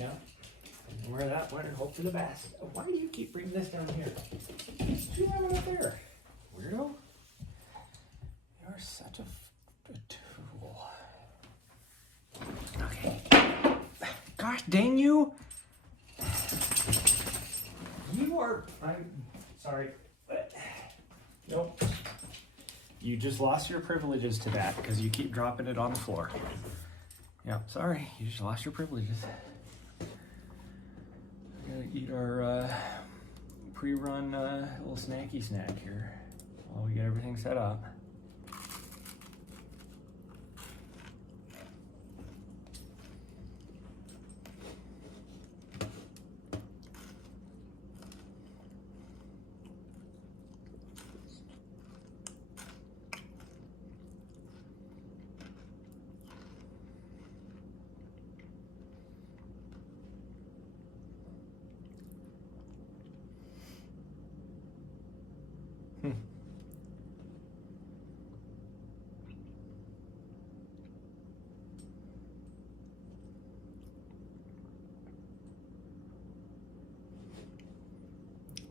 Yeah. Wear that one and hope for the best. Why do you keep bringing this down here? You have it up there. Weirdo. You're such a tool. Okay. Gosh dang you. You are, I'm sorry, but nope. You just lost your privileges to that because you keep dropping it on the floor. Yeah, sorry, you just lost your privileges. We're gonna eat our pre-run little snacky snack here while we get everything set up.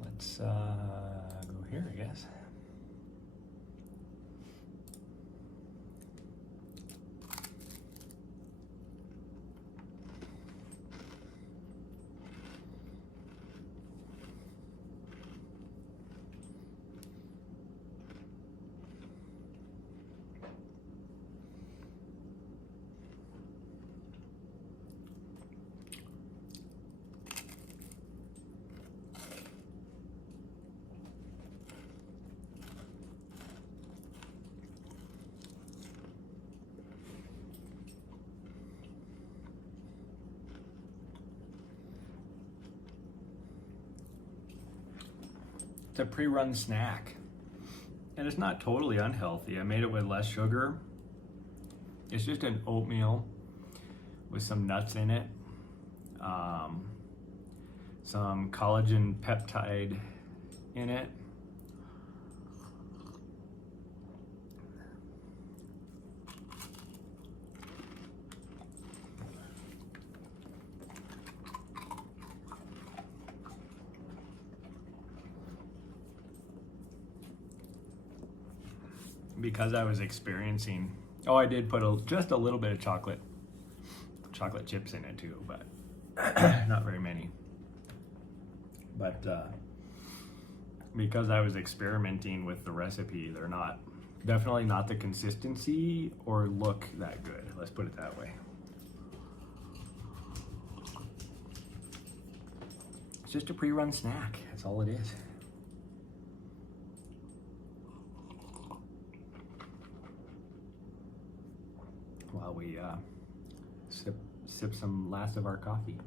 Let's go here, I guess. It's a pre-run snack, and it's not totally unhealthy. I made it with less sugar. It's just an oatmeal with some nuts in it, some collagen peptide in it. Because I was experiencing, I did put just a little bit of chocolate chips in it too, but not very many. But because I was experimenting with the recipe, they're definitely not the consistency or look that good. Let's put it that way. It's just a pre-run snack. That's all it is. While we sip some last of our coffee.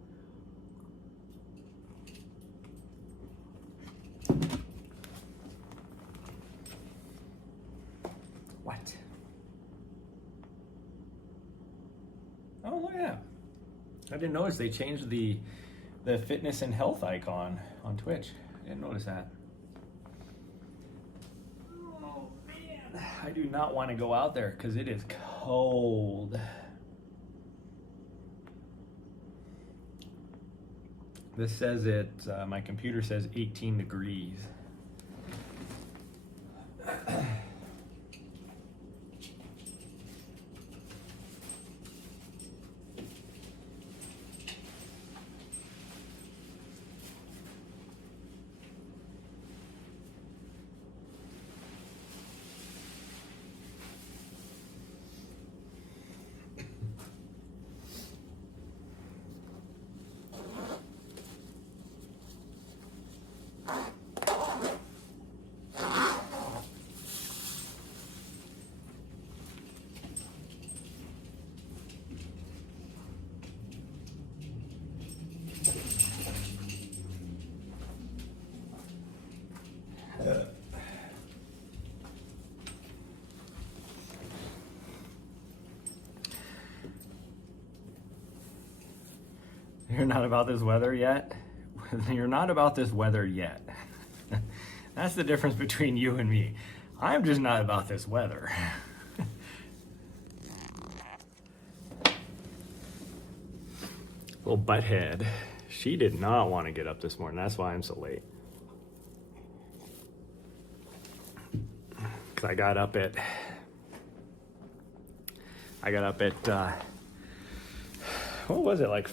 What? Oh, look at that. I didn't notice they changed the fitness and health icon on Twitch. I didn't notice that. Oh, man. I do not want to go out there because it is cold. This says my computer says 18 degrees. You're not about this weather yet? You're not about this weather yet. That's the difference between you and me. I'm just not about this weather. Little butthead. She did not want to get up this morning. That's why I'm so late. Because I got up at what was it, like,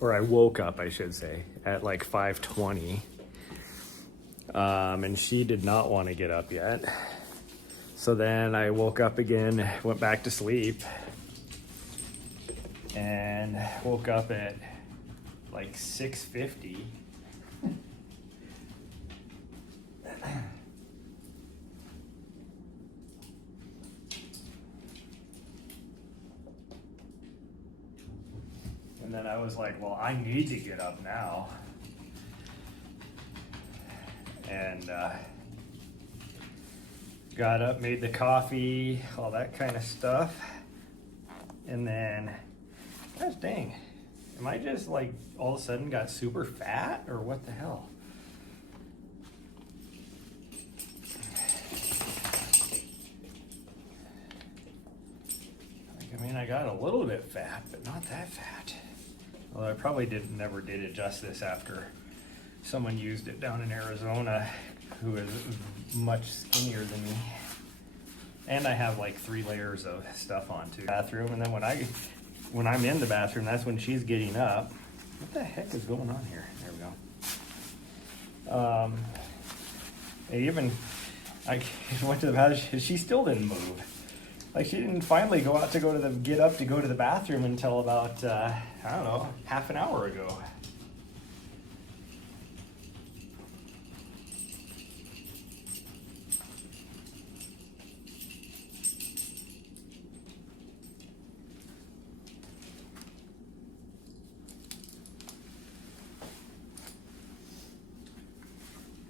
or I woke up, I should say, at like 5:20. And she did not want to get up yet. So then I woke up again, went back to sleep, and woke up at like 6:50. And then I was like, well, I need to get up now. And got up, made the coffee, all that kind of stuff. And then, gosh dang, am I just like all of a sudden got super fat or what the hell? Like, I mean, I got a little bit fat, but not that fat. Although I probably never did adjust this after someone used it down in Arizona who is much skinnier than me. And I have like 3 layers of stuff on too. Bathroom, and then when I'm in the bathroom, that's when she's getting up. What the heck is going on here? There we go. I went to the bathroom, she still didn't move. Like, she didn't finally get up to go to the bathroom until about, I don't know, half an hour ago.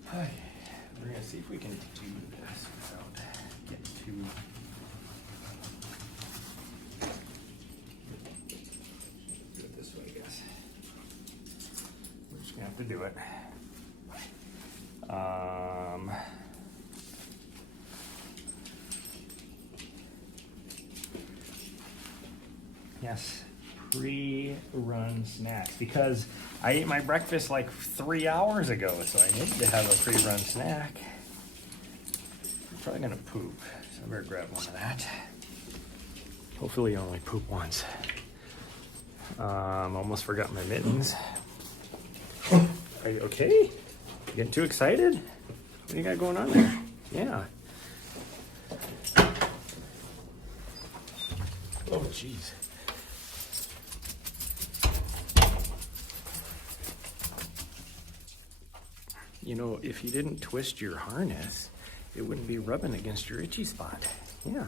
Okay, we're gonna see if we can do this without getting too. Do it this way, I guess. We're just gonna have to do it. Yes, pre-run snacks, because I ate my breakfast like 3 hours ago, so I need to have a pre-run snack. I'm probably gonna poop, so I better grab one of that. Hopefully you only poop once. Almost forgot my mittens. Are you okay? You getting too excited? What do you got going on there? Yeah. Oh, jeez. You know, if you didn't twist your harness, it wouldn't be rubbing against your itchy spot. Yeah.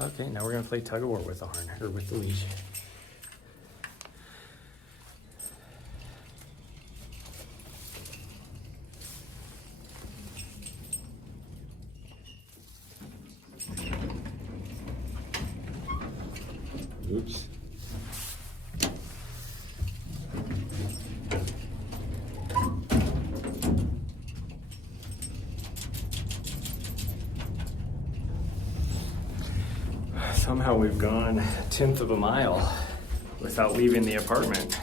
Okay, now we're gonna play tug of war with the harness, or with the leash. Oops. Somehow we've gone 1/10 of a mile without leaving the apartment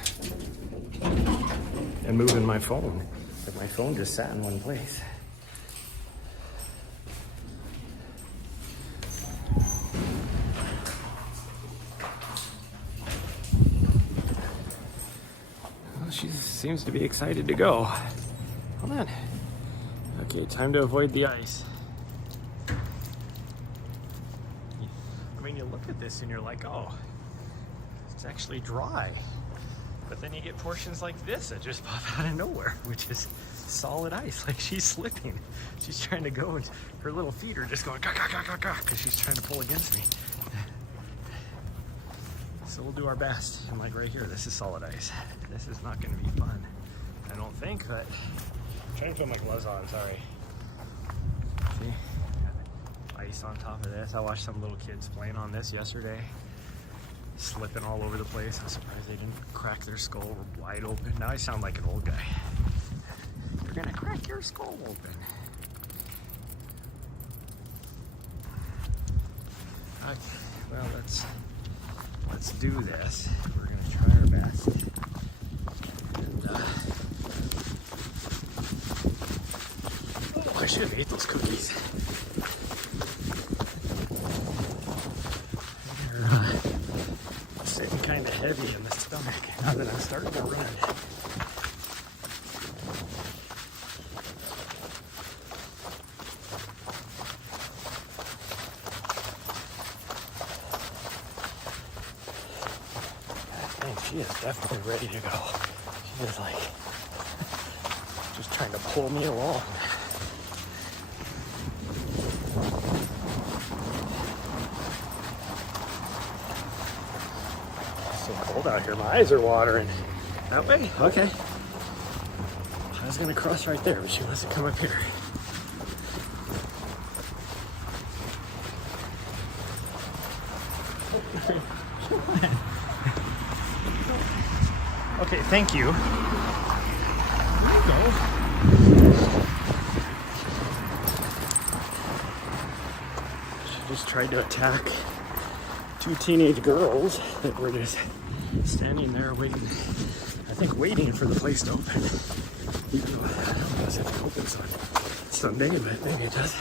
and moving my phone. But my phone just sat in one place. Well, she seems to be excited to go. Hold on. Okay, time to avoid the ice. You look at this and you're like, oh, it's actually dry. But then you get portions like this that just pop out of nowhere, which is solid ice. Like, she's slipping. She's trying to go, and her little feet are just going because she's trying to pull against me. So we'll do our best. I'm like, right here, this is solid ice. This is not going to be fun. I don't think, but I'm trying to put my gloves on, sorry. See? Ice on top of this. I watched some little kids playing on this yesterday, slipping all over the place. I'm surprised they didn't crack their skull wide open. Now I sound like an old guy. You're gonna crack your skull open. Okay, well, let's do this. We're gonna try our best. And, oh, I should have ate those cookies. They're sitting kind of heavy in the stomach now that I'm starting to run. She is definitely ready to go. She is like just trying to pull me along. It's so cold out here. My eyes are watering. That way? Okay. I was gonna cross right there, but she wants to come up here. Okay, thank you. There you go. She just tried to attack two teenage girls that were just standing there waiting. I think waiting for the place to open. Even though I don't know if it opens on Sunday, but maybe it does.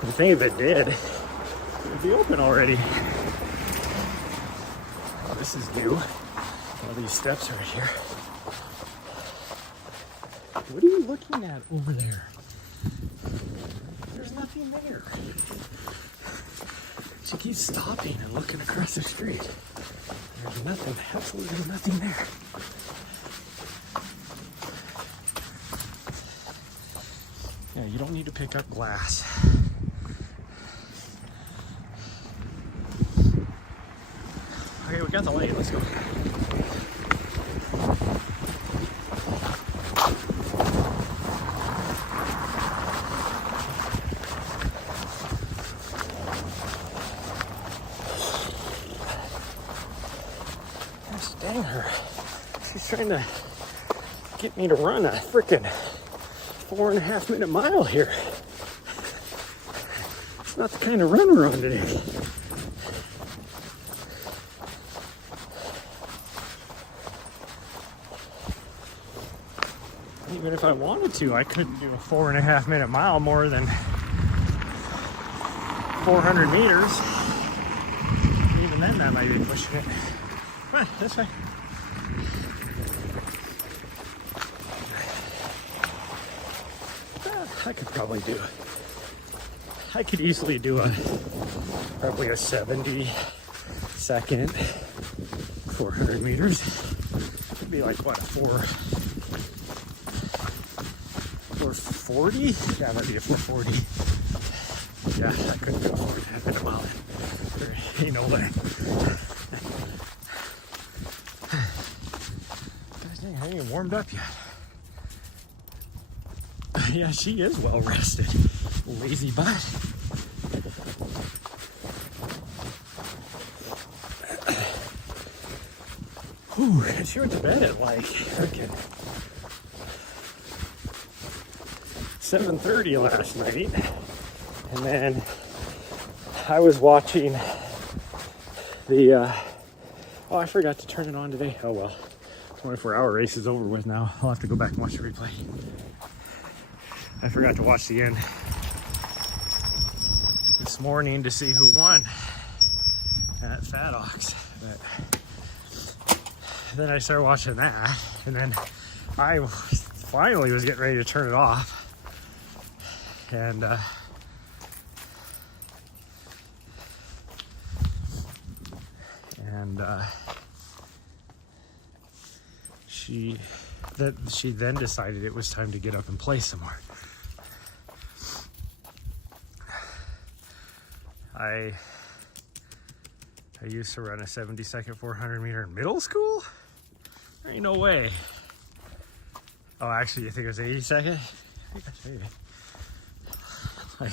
The thing if it did, it'd be open already. Oh, this is new. All these steps right here. What are you looking at over there? There's nothing there. She keeps stopping and looking across the street. There's nothing, absolutely nothing there. Yeah, you don't need to pick up glass. Okay, we got the light. Let's go. Gosh dang her. She's trying to get me to run a frickin' 4.5 minute mile here. It's not the kind of run we're on today. Even if I wanted to, I couldn't do a 4.5 minute mile more than 400 meters. Even then, that might be pushing it. Come on, this way. I could probably do it. I could easily do probably a 70-second 400 meters. It'd be like what, a 440? Yeah, that'd be a 440. Yeah, I couldn't go 4.5 minute mile. There ain't no way. Gosh dang, I ain't even warmed up yet. Yeah, she is well rested. Lazy butt. Whew, and she went to bed at like freaking 7:30 last night. And then I was watching the oh, I forgot to turn it on today. Oh well. 24-hour race is over with now. I'll have to go back and watch the replay. I forgot to watch the end this morning to see who won at Fat Ox. But then I started watching that, and then I finally was getting ready to turn it off. And she then decided it was time to get up and play some more. I used to run a 70-second 400 meter in middle school. There ain't no way. Oh, actually, you think it was 80-second? Like,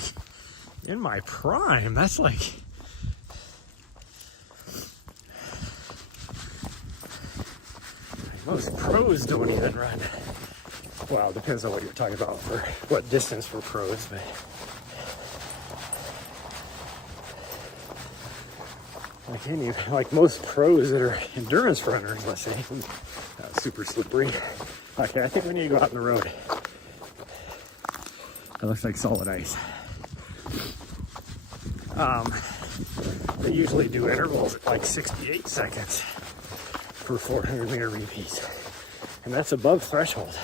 in my prime, that's like... Most pros don't even run. Well, it depends on what you're talking about for what distance for pros, but... like most pros that are endurance runners, let's say, super slippery. Okay, I think we need to go out in the road. It looks like solid ice. They usually do intervals at like 68 seconds for 400 meter repeats, and that's above threshold.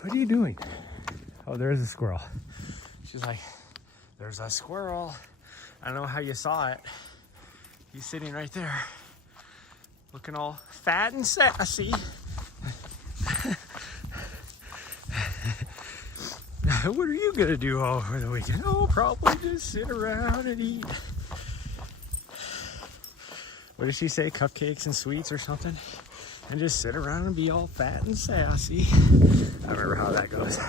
What are you doing? Oh, there's a squirrel. She's like, there's a squirrel. I don't know how you saw it. He's sitting right there, looking all fat and sassy. What are you gonna do over the weekend? Oh, probably just sit around and eat. What did she say? Cupcakes and sweets or something? And just sit around and be all fat and sassy. I remember how that goes.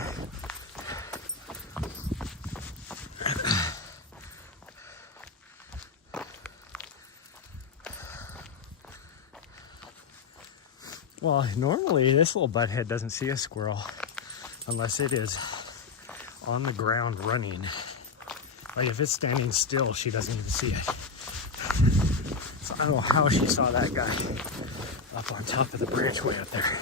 Well, normally this little butthead doesn't see a squirrel unless it is on the ground running. Like if it's standing still, she doesn't even see it. So I don't know how she saw that guy up on top of the branch way up there.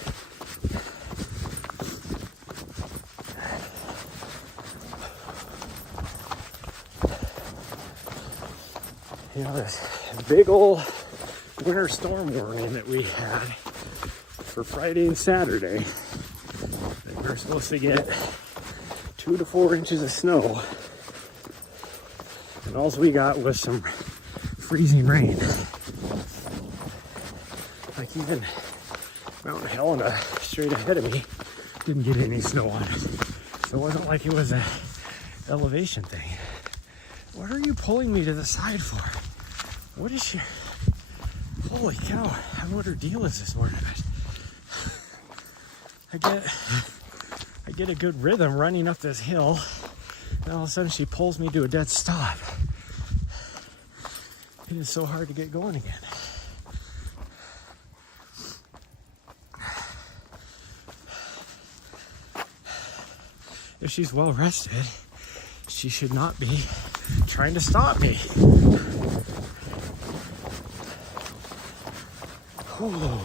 You know, this big old winter storm warning that we had for Friday and Saturday, that we're supposed to get 2 to 4 inches of snow, and all we got was some freezing rain. Like even Mount Helena straight ahead of me didn't get any snow on it, so it wasn't like it was a elevation thing. What are you pulling me to the side for? What is your... Holy cow, I don't know what her deal is this morning. I get a good rhythm running up this hill, and all of a sudden she pulls me to a dead stop. It is so hard to get going again. If she's well rested, she should not be trying to stop me. Ooh.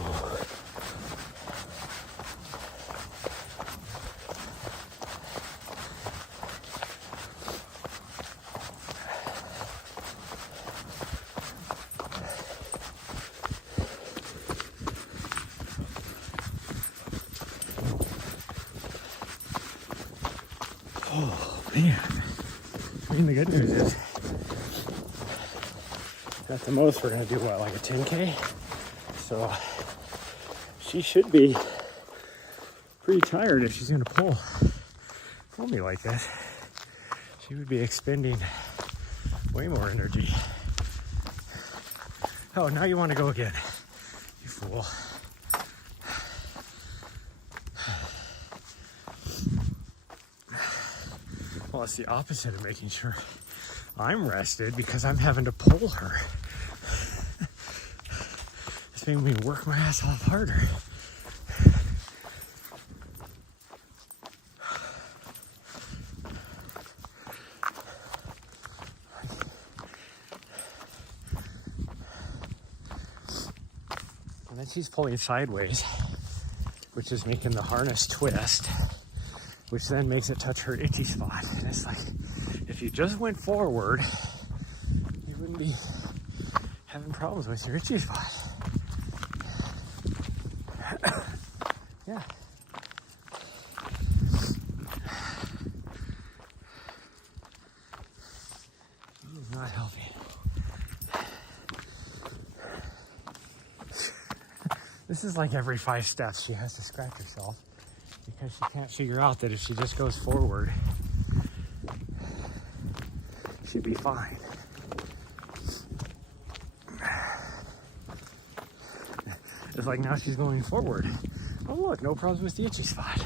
Oh man, I mean the good news is at the most we're gonna do what, like a 10K? So she should be pretty tired if she's gonna pull me like that. She would be expending way more energy. Oh, now you want to go again, you fool. Well, it's the opposite of making sure I'm rested because I'm having to pull her. It's making me work my ass off harder. And then she's pulling sideways, which is making the harness twist, which then makes it touch her itchy spot. And it's like, if you just went forward, you wouldn't be having problems with your itchy spot. Yeah. It is not healthy. This is like every 5 steps she has to scratch herself because she can't figure out that if she just goes forward, she'd be fine. It's like now she's going forward. Oh look, no problems with the itchy spot.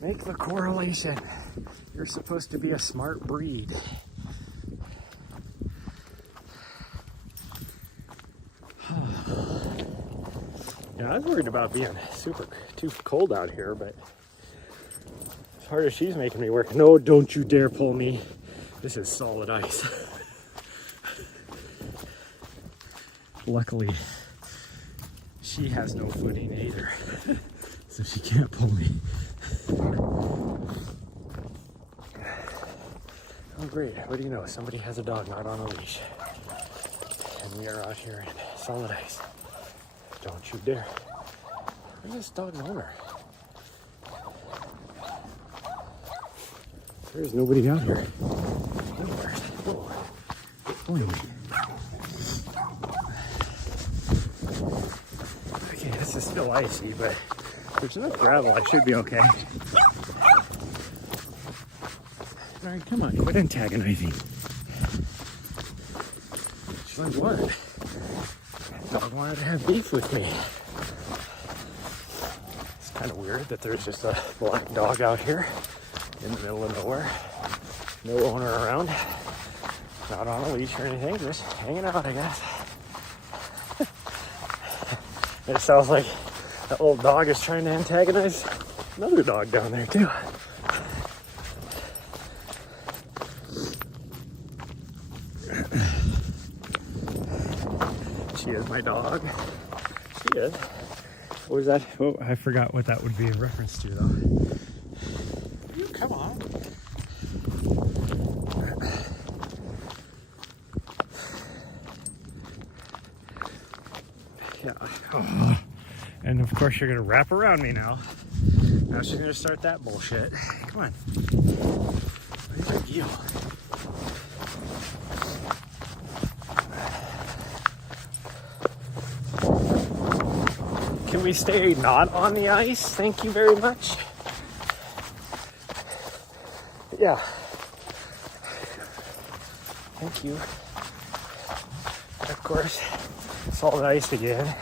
Make the correlation. You're supposed to be a smart breed. Yeah, I was worried about being too cold out here, but harder she's making me work. No, don't you dare pull me. This is solid ice. Luckily, she has no footing either, so she can't pull me. Oh great, what do you know? Somebody has a dog not on a leash. And we are out here in solid ice. Don't you dare. Where's this dog's owner? There's nobody out here. Nowhere. Whoa. Okay, this is still icy, but there's enough gravel. I should be okay. Alright, come on, quit antagonizing. She's like, what? That dog wanted to have beef with me. It's kind of weird that there's just a black dog out here in the middle of nowhere. No owner around. Not on a leash or anything, just hanging out, I guess. It sounds like that little dog is trying to antagonize another dog down there, too. She is my dog. She is. What was that? Oh, I forgot what that would be a reference to, though. You come on. Yeah. Oh. And of course you're gonna wrap around me now. Now she's gonna start that bullshit. Come on. What's your deal? Can we stay not on the ice? Thank you very much. Yeah. Thank you. Of course, solid ice again.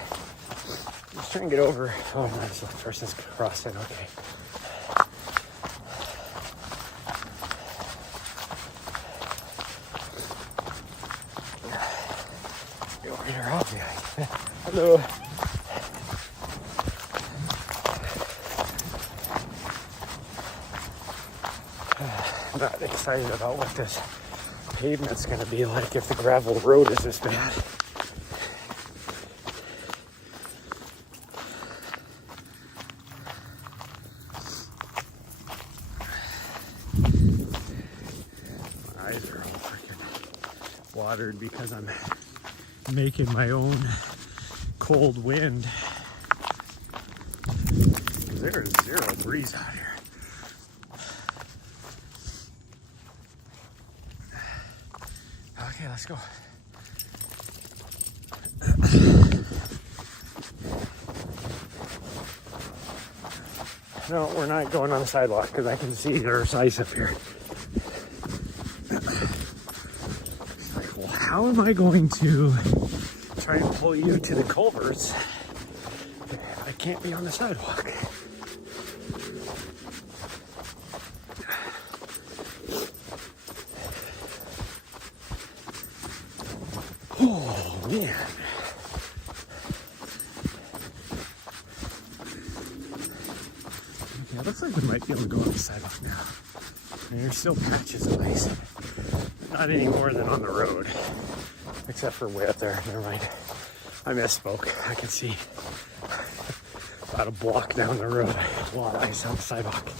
Just trying to get over. Oh, no, this person's crossing. Okay. Go over here off the ice. Hello. I'm not excited about what this pavement's going to be like if the gravel road is this bad. My eyes are all freaking watered because I'm making my own cold wind. There is zero breeze out here. Okay, let's go. No, we're not going on the sidewalk because I can see there's ice up here. It's like, well, how am I going to try and pull you to the culverts if I can't be on the sidewalk? Oh, man. Okay, it looks like we might be able to go on the sidewalk now. I mean, there's still patches of ice. Not any more than on the road. Except for way up there. Never mind. I misspoke. I can see about a block down the road. A lot of ice on the sidewalk.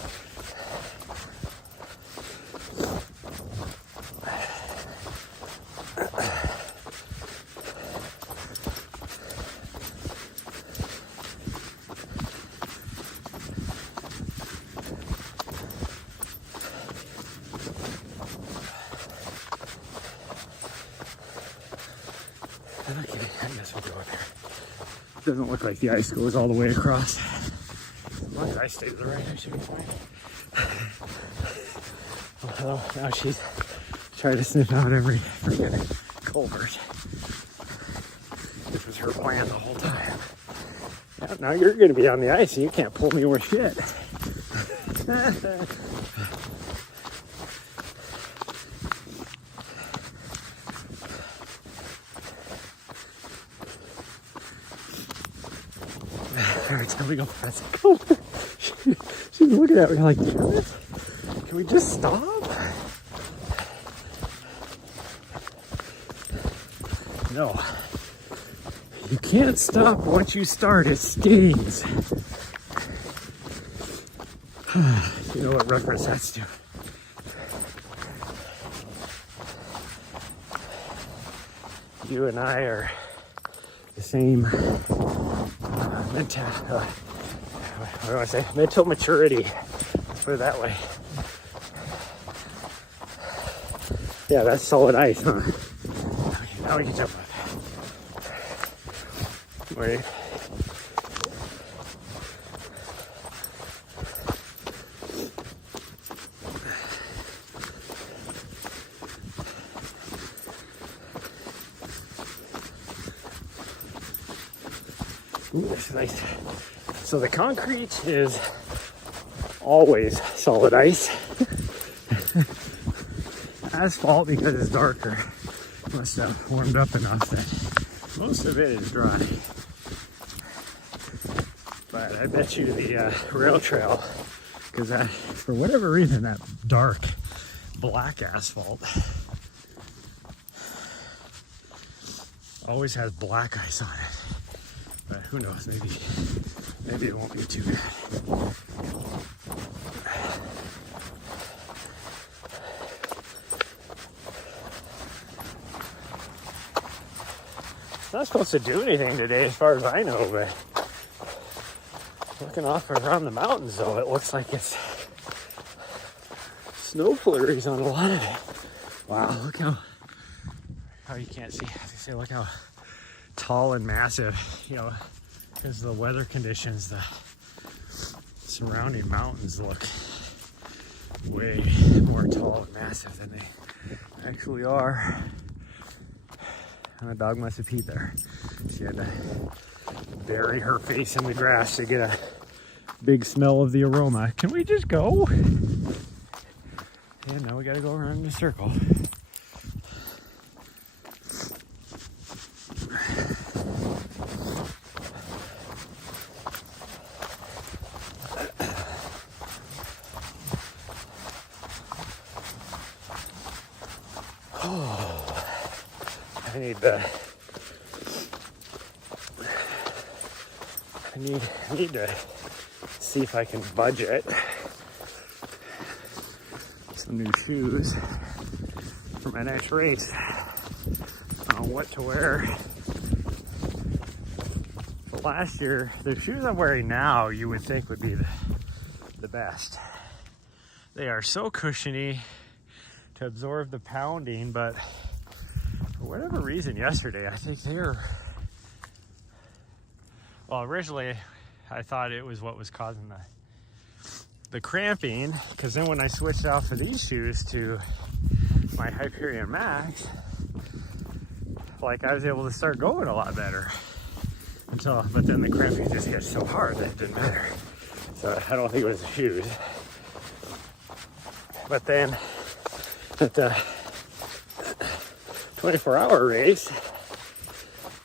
Okay, I guess we'll go in there. Doesn't look like the ice goes all the way across. As long as I stay to the right, I should be fine. Although now she's trying to sniff out every freaking culvert. This was her plan the whole time. Yeah, now you're going to be on the ice and you can't pull me worth shit. Every time we go past the culvert, she's looking at me like, damn it. Can we just stop? No. You can't stop once you start. It stings. You know what reference that's to? You and I are the same what do I say? Mental maturity. Let's put it that way. Yeah, that's solid ice, huh? Okay, now we can jump on it. Wait. Ooh, that's nice. So the concrete is always solid ice. Asphalt, because it's darker, must have warmed up enough that most of it is dry. But I bet you the rail trail, because for whatever reason, that dark black asphalt always has black ice on it. But who knows, maybe it won't be too bad. It's not supposed to do anything today as far as I know, but looking off around the mountains though, it looks like it's snow flurries on a lot of it. Wow, look how you can't see. I was gonna say, look how tall and massive, you know, because of the weather conditions, the surrounding mountains look way more tall and massive than they actually are. My dog must have peed there. She had to bury her face in the grass to get a big smell of the aroma. Can we just go? Yeah, now we gotta go around in a circle. I need to see if I can budget some new shoes for my next race on what to wear. But last year, the shoes I'm wearing now, you would think would be the best. They are so cushiony to absorb the pounding, but for whatever reason yesterday, I think well, originally I thought it was what was causing the cramping, because then when I switched out for these shoes to my Hyperion Max, like I was able to start going a lot better but then the cramping just hit so hard that it didn't matter. So I don't think it was the shoes. But then at the 24-hour race,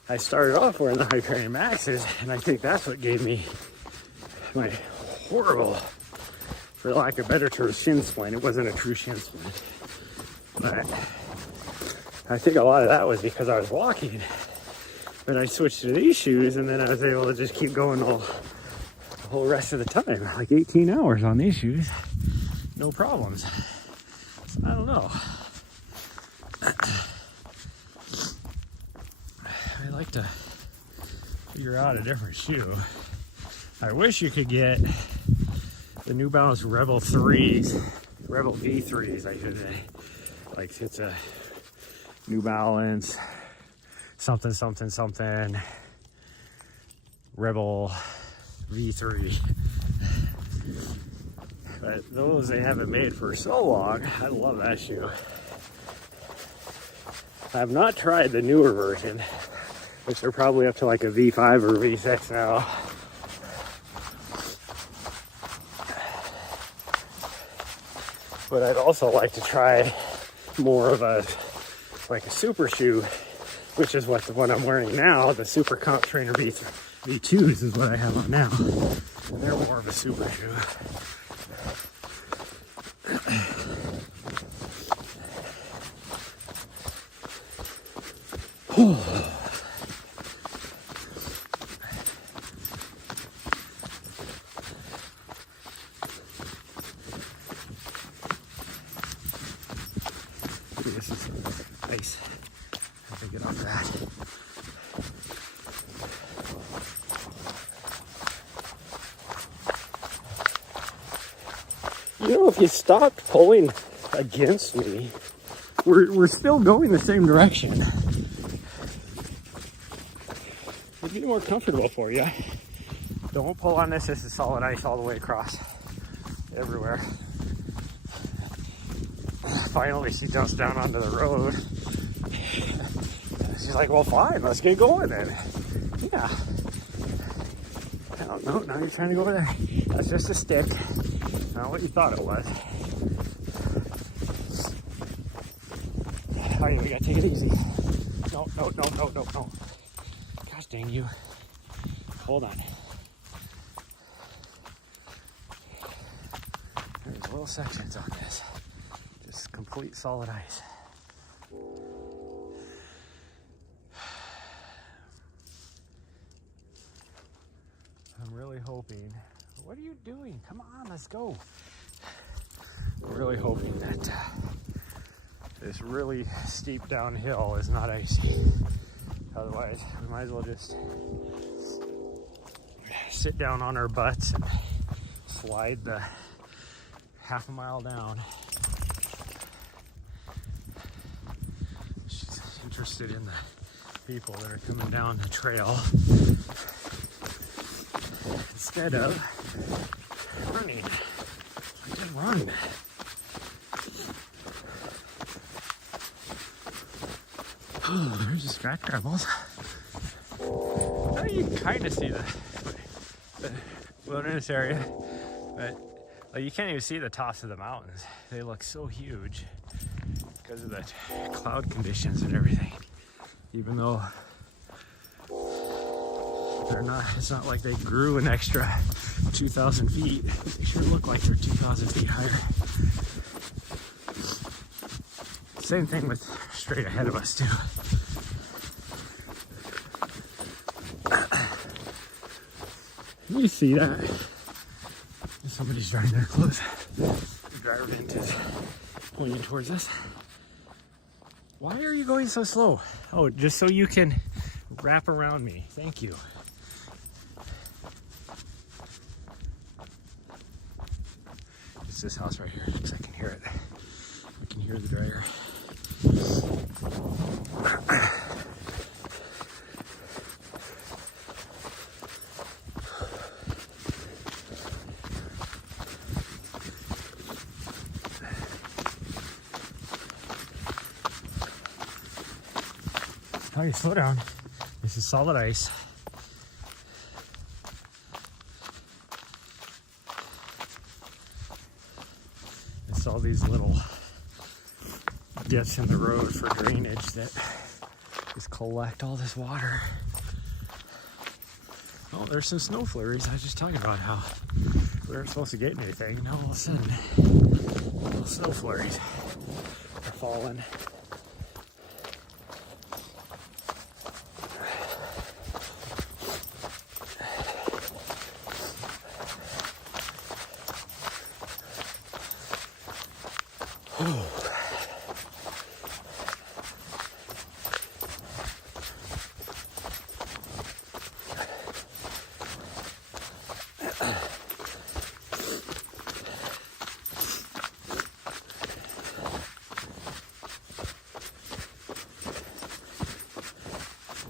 I started off wearing the Hyperion Maxes, and I think that's what gave me my horrible, for lack of a better term, shin splint. It wasn't a true shin splint, but I think a lot of that was because I was walking. But I switched to these shoes, and then I was able to just keep going the whole rest of the time, like 18 hours on these shoes, no problems. So I don't know. I'd like to figure out a different shoe. I wish you could get the New Balance Rebel V3s, I should say. Like it's a New Balance something Rebel V3. But those they haven't made for so long. I love that shoe. I have not tried the newer version, which are probably up to like a V5 or V6 now. But I'd also like to try more of a super shoe, which is what the one I'm wearing now, the Super Comp Trainer V2s is what I have on now. And they're more of a super shoe. This is ice. I have to get off that. You know, if you stopped pulling against me, we're still going the same direction. It'd be more comfortable for you. Don't pull on this. This is solid ice all the way across, everywhere. Finally, she jumps down onto the road. She's like, well, fine, let's get going then. Yeah. No, now you're trying to go over there. That's just a stick. Not what you thought it was. Oh, yeah, we gotta take it easy. No. Gosh dang you. Hold on. There's little sections on this. Just complete solid ice. I'm really hoping. What are you doing? Come on, let's go. I'm really hoping that this really steep downhill is not icy. Otherwise, we might as well just sit down on our butts and slide the half a mile down. She's interested in the people that are coming down the trail instead of running. Just run. Oh, there's the scratch gravels. Now you can kind of see the wilderness area, but like, you can't even see the tops of the mountains. They look so huge because of the cloud conditions and everything. Even though they're not, it's not like they grew an extra 2,000 feet. They sure look like they're 2,000 feet higher. Same thing with straight ahead of us too. You see that? Somebody's driving there close. The driver is pointing towards us. Why are you going so slow? Oh, just so you can wrap around me. Thank you. It's this house right here. Looks like I can hear it. I can hear the dryer. Okay, slow down. This is solid ice. It's all these little dips in the road for drainage that just collect all this water. Oh, there's some snow flurries. I was just talking about how we weren't supposed to get anything. Now all of a sudden, little snow flurries are falling.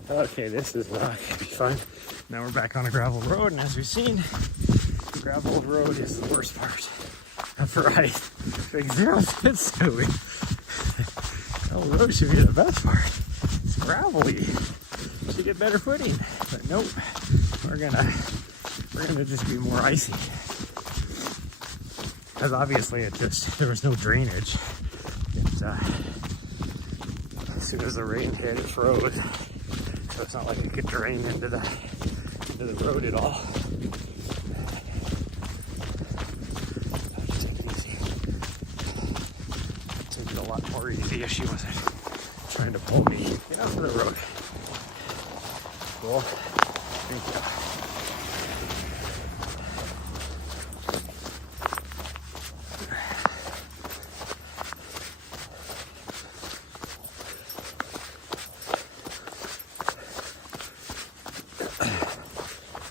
Okay, this is not going to be fun. Now we're back on a gravel road, and as we've seen, the gravel road is the worst part of the ride. Big zero skid snowy. Gravel road should be the best part. It's gravelly. Should get better footing, but nope. We're gonna just be more icy. Because obviously there was no drainage. As soon as the rain hit, it froze. So it's not like it could drain into the road at all. Just take it easy. make it a lot more easy if she wasn't trying to pull me. Get off the road. Cool. Thank you.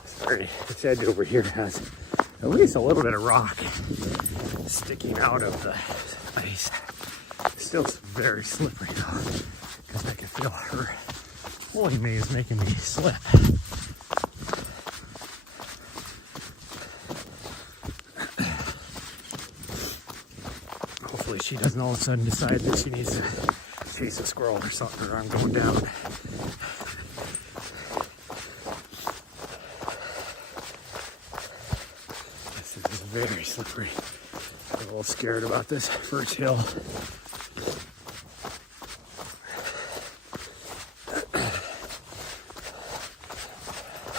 Sorry, this edge over here has at least a little bit of rock sticking out of the ice. Still very slippery though, because I can feel her pulling me is making me slip. Hopefully she doesn't all of a sudden decide that she needs to chase a squirrel or something, or I'm going down. This is very slippery. I'm a little scared about this first hill.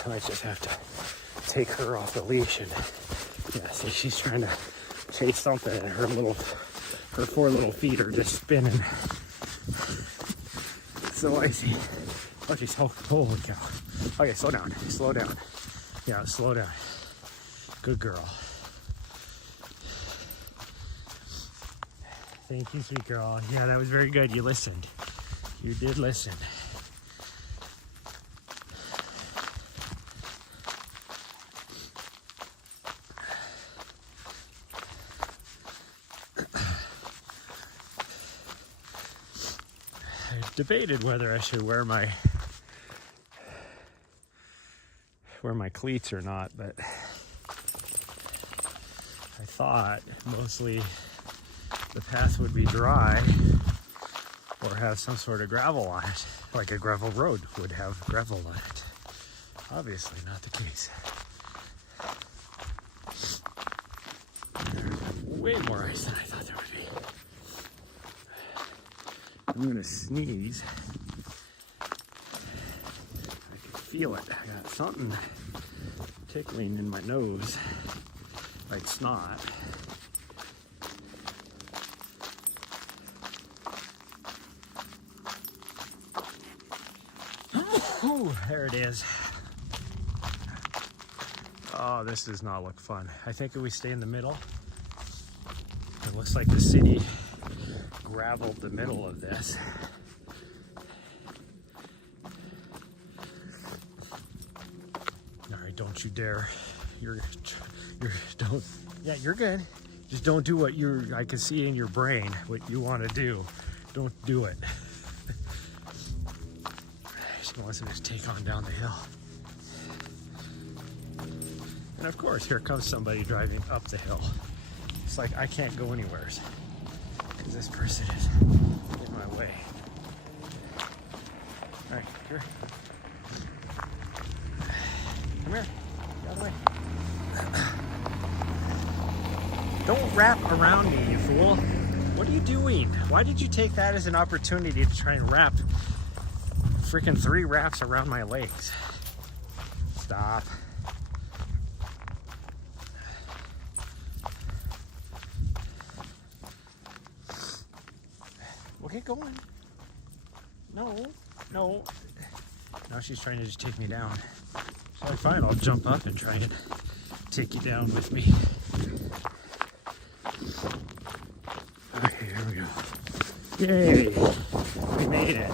I might just have to take her off the leash and yeah, see, she's trying to chase something and her 4 little feet are just spinning. It's so icy. Oh, she's holy cow. Okay, slow down. Yeah, slow down. Good girl. Thank you, sweet girl. Yeah, that was very good. You listened. You did listen. I debated whether I should wear my cleats or not, but I thought mostly the path would be dry or have some sort of gravel on it, like a gravel road would have gravel on it. Obviously not the case. There's way more ice than I thought there would be. I'm gonna sneeze. I can feel it. I got something tickling in my nose, like snot. Oh, there it is. Oh, this does not look fun. I think if we stay in the middle, it looks like the city graveled the middle of this. All right, don't you dare. You're good. Just don't do what I can see in your brain, what you want to do. Don't do it. She wants me to take on down the hill. And of course, here comes somebody driving up the hill. It's like I can't go anywhere because this person is in my way. All right, here. Come here. Get out of the way. Don't wrap around me, you fool. What are you doing? Why did you take that as an opportunity to try and wrap freaking 3 wraps around my legs? Stop. Well, get going. No. Now she's trying to just take me down. So fine, I'll jump up and try and take you down with me. Okay, here we go. Yay! We made it.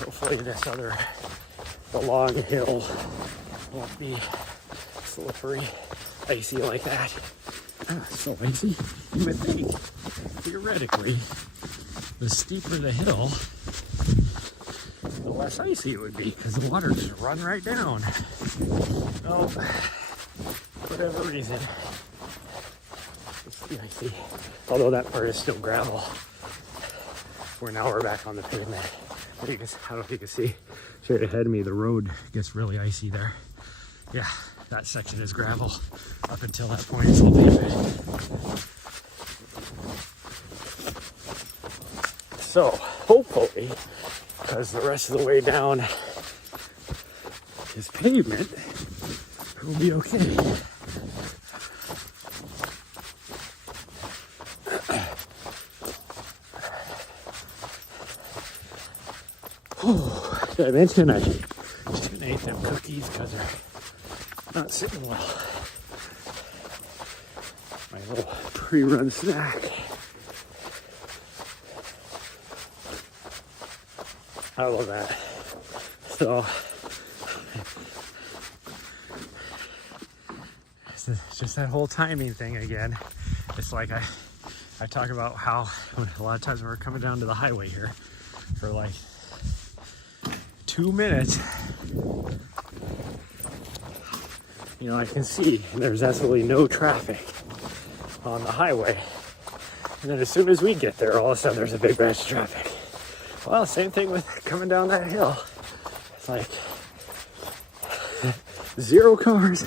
Hopefully the long hill won't be slippery, icy like that. Ah, so icy. You would think, theoretically, the steeper the hill, the less icy it would be, because the water just run right down. Well, whatever reason, it's icy. Although that part is still gravel. Now we're back on the pavement. I don't know if you can see, straight ahead of me, the road gets really icy there. Yeah, that section is gravel. Up until that point, it's all pavement. So, hopefully, because the rest of the way down is pavement, we'll be okay. Oh, did I mention I shouldn't ate them cookies because they're not sitting well. My little pre-run snack. I love that. So it's just that whole timing thing again. It's like I talk about how a lot of times when we're coming down to the highway here for like 2 minutes, you know, I can see there's absolutely no traffic on the highway. And then as soon as we get there, all of a sudden there's a big batch of traffic. Well, same thing with coming down that hill. It's like zero cars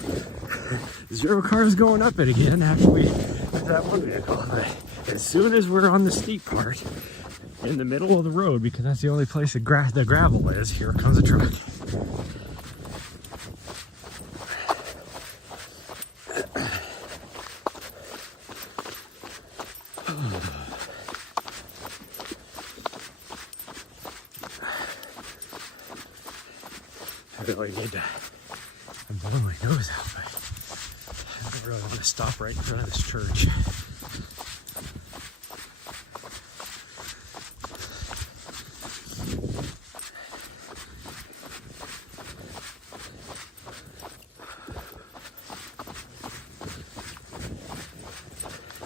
going up it again after we with that one vehicle. But as soon as we're on the steep part, in the middle of the road, because that's the only place the gravel is, here comes a truck. I really need to, I'm blowing my nose out, but I don't really want to stop right in front of this church.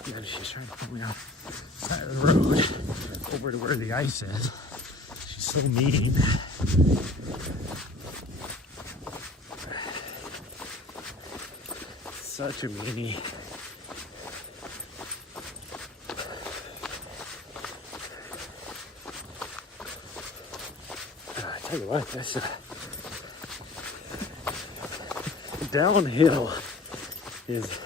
Yeah, she's trying to put me on the side of the road over to where the ice is. She's so mean. Such a meanie. I tell you what, this downhill is,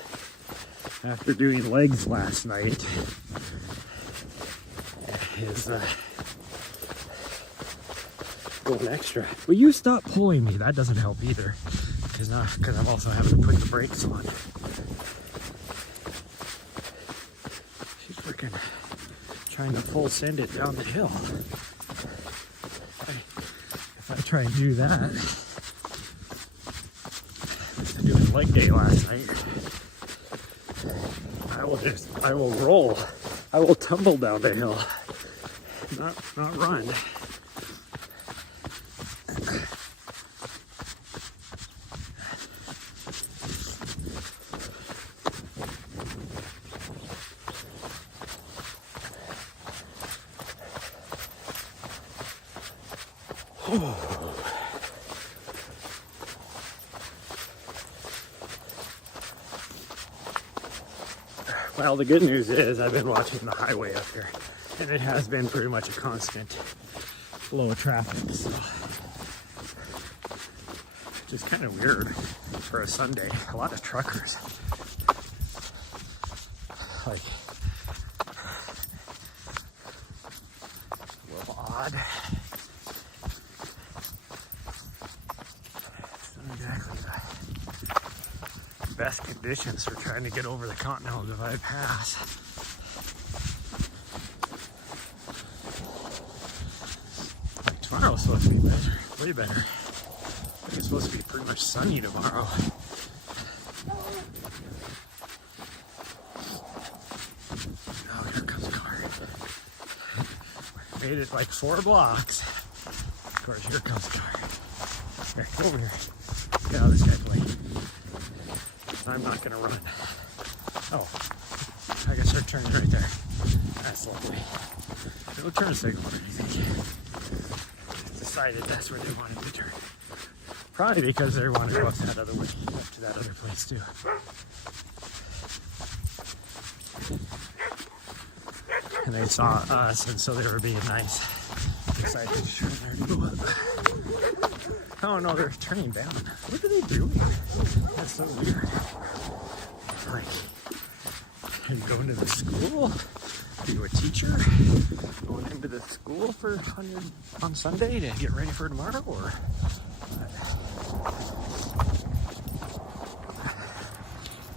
after doing legs last night, is going extra. Will you stop pulling me? That doesn't help either. Because I'm also having to put the brakes on. She's freaking trying to full send it down the hill. If I try and do that, I doing leg day last night, I will roll. I will tumble down the hill, not run. Well, the good news is I've been watching the highway up here, and it has been pretty much a constant flow of traffic, so just kind of weird for a Sunday. A lot of truckers. Like, a little odd. It's not exactly the best conditions for trying to get over the Continental Divide Pass. Like, tomorrow's supposed to be better, way better. I think it's supposed to be pretty much sunny tomorrow. Oh, here comes a car. Made it like 4 blocks. Of course, here comes a car. Here, come over here. Get out of this guy's way. I'm not gonna run. Oh, I guess they're turning right there. That's lovely. No turn signal or anything. Decided that's where they wanted to turn. Probably because they want to go up that other way, up to that other place too. And they saw us, and so they were being nice. Decided to turn there and go up. Oh no, they're turning down. What are they doing? That's so weird. Like, are you going to the school? Are you a teacher? Going into the school on Sunday to get ready for tomorrow, or?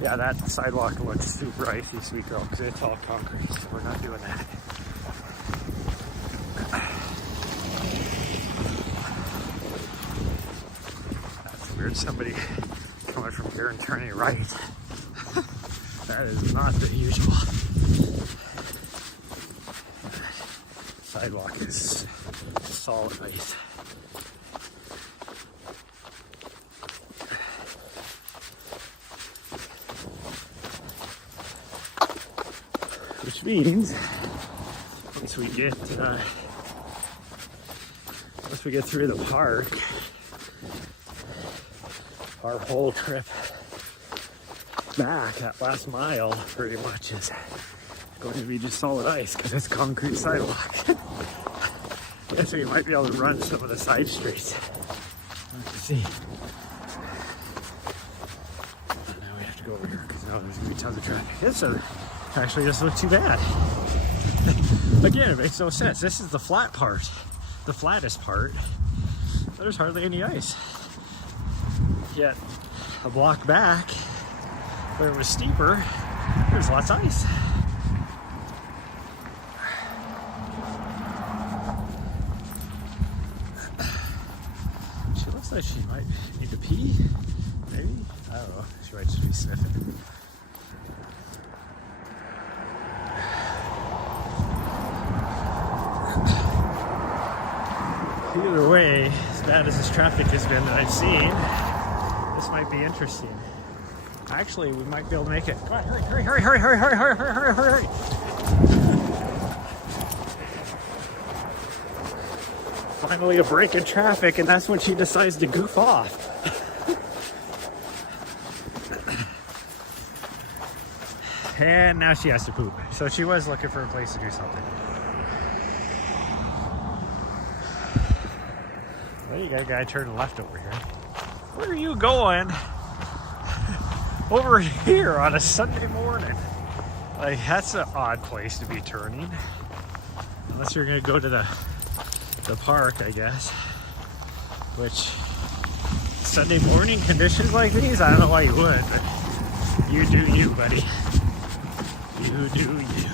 Yeah, that sidewalk looks super icy, sweet girl, because it's all concrete, so we're not doing that. somebody coming from here and turning right. That is not the usual. Sidewalk is solid ice. Which means once we get through the park, our whole trip back, that last mile pretty much is going to be just solid ice because it's concrete sidewalk. Yeah, so you might be able to run some of the side streets. Let's see. Now we have to go over here because now there's going to be tons of traffic. This actually doesn't look too bad. Again, it makes no sense. This is the flat part, the flattest part. There's hardly any ice. Yet a block back, where it was steeper, there's lots of ice. She looks like she might need to pee, maybe? I don't know. She might just be sniffing. Either way, as bad as this traffic has been that I've seen, this might be interesting. Actually, we might be able to make it. Come on, hurry. Finally a break in traffic, and that's when she decides to goof off. And now she has to poop. So she was looking for a place to do something. Well, you got a guy turning left over here. Where are you going? Over here on a Sunday morning. Like, that's an odd place to be turning. Unless you're gonna go to the park, I guess. Which, Sunday morning conditions like these, I don't know why you would, but you do you, buddy. You do you.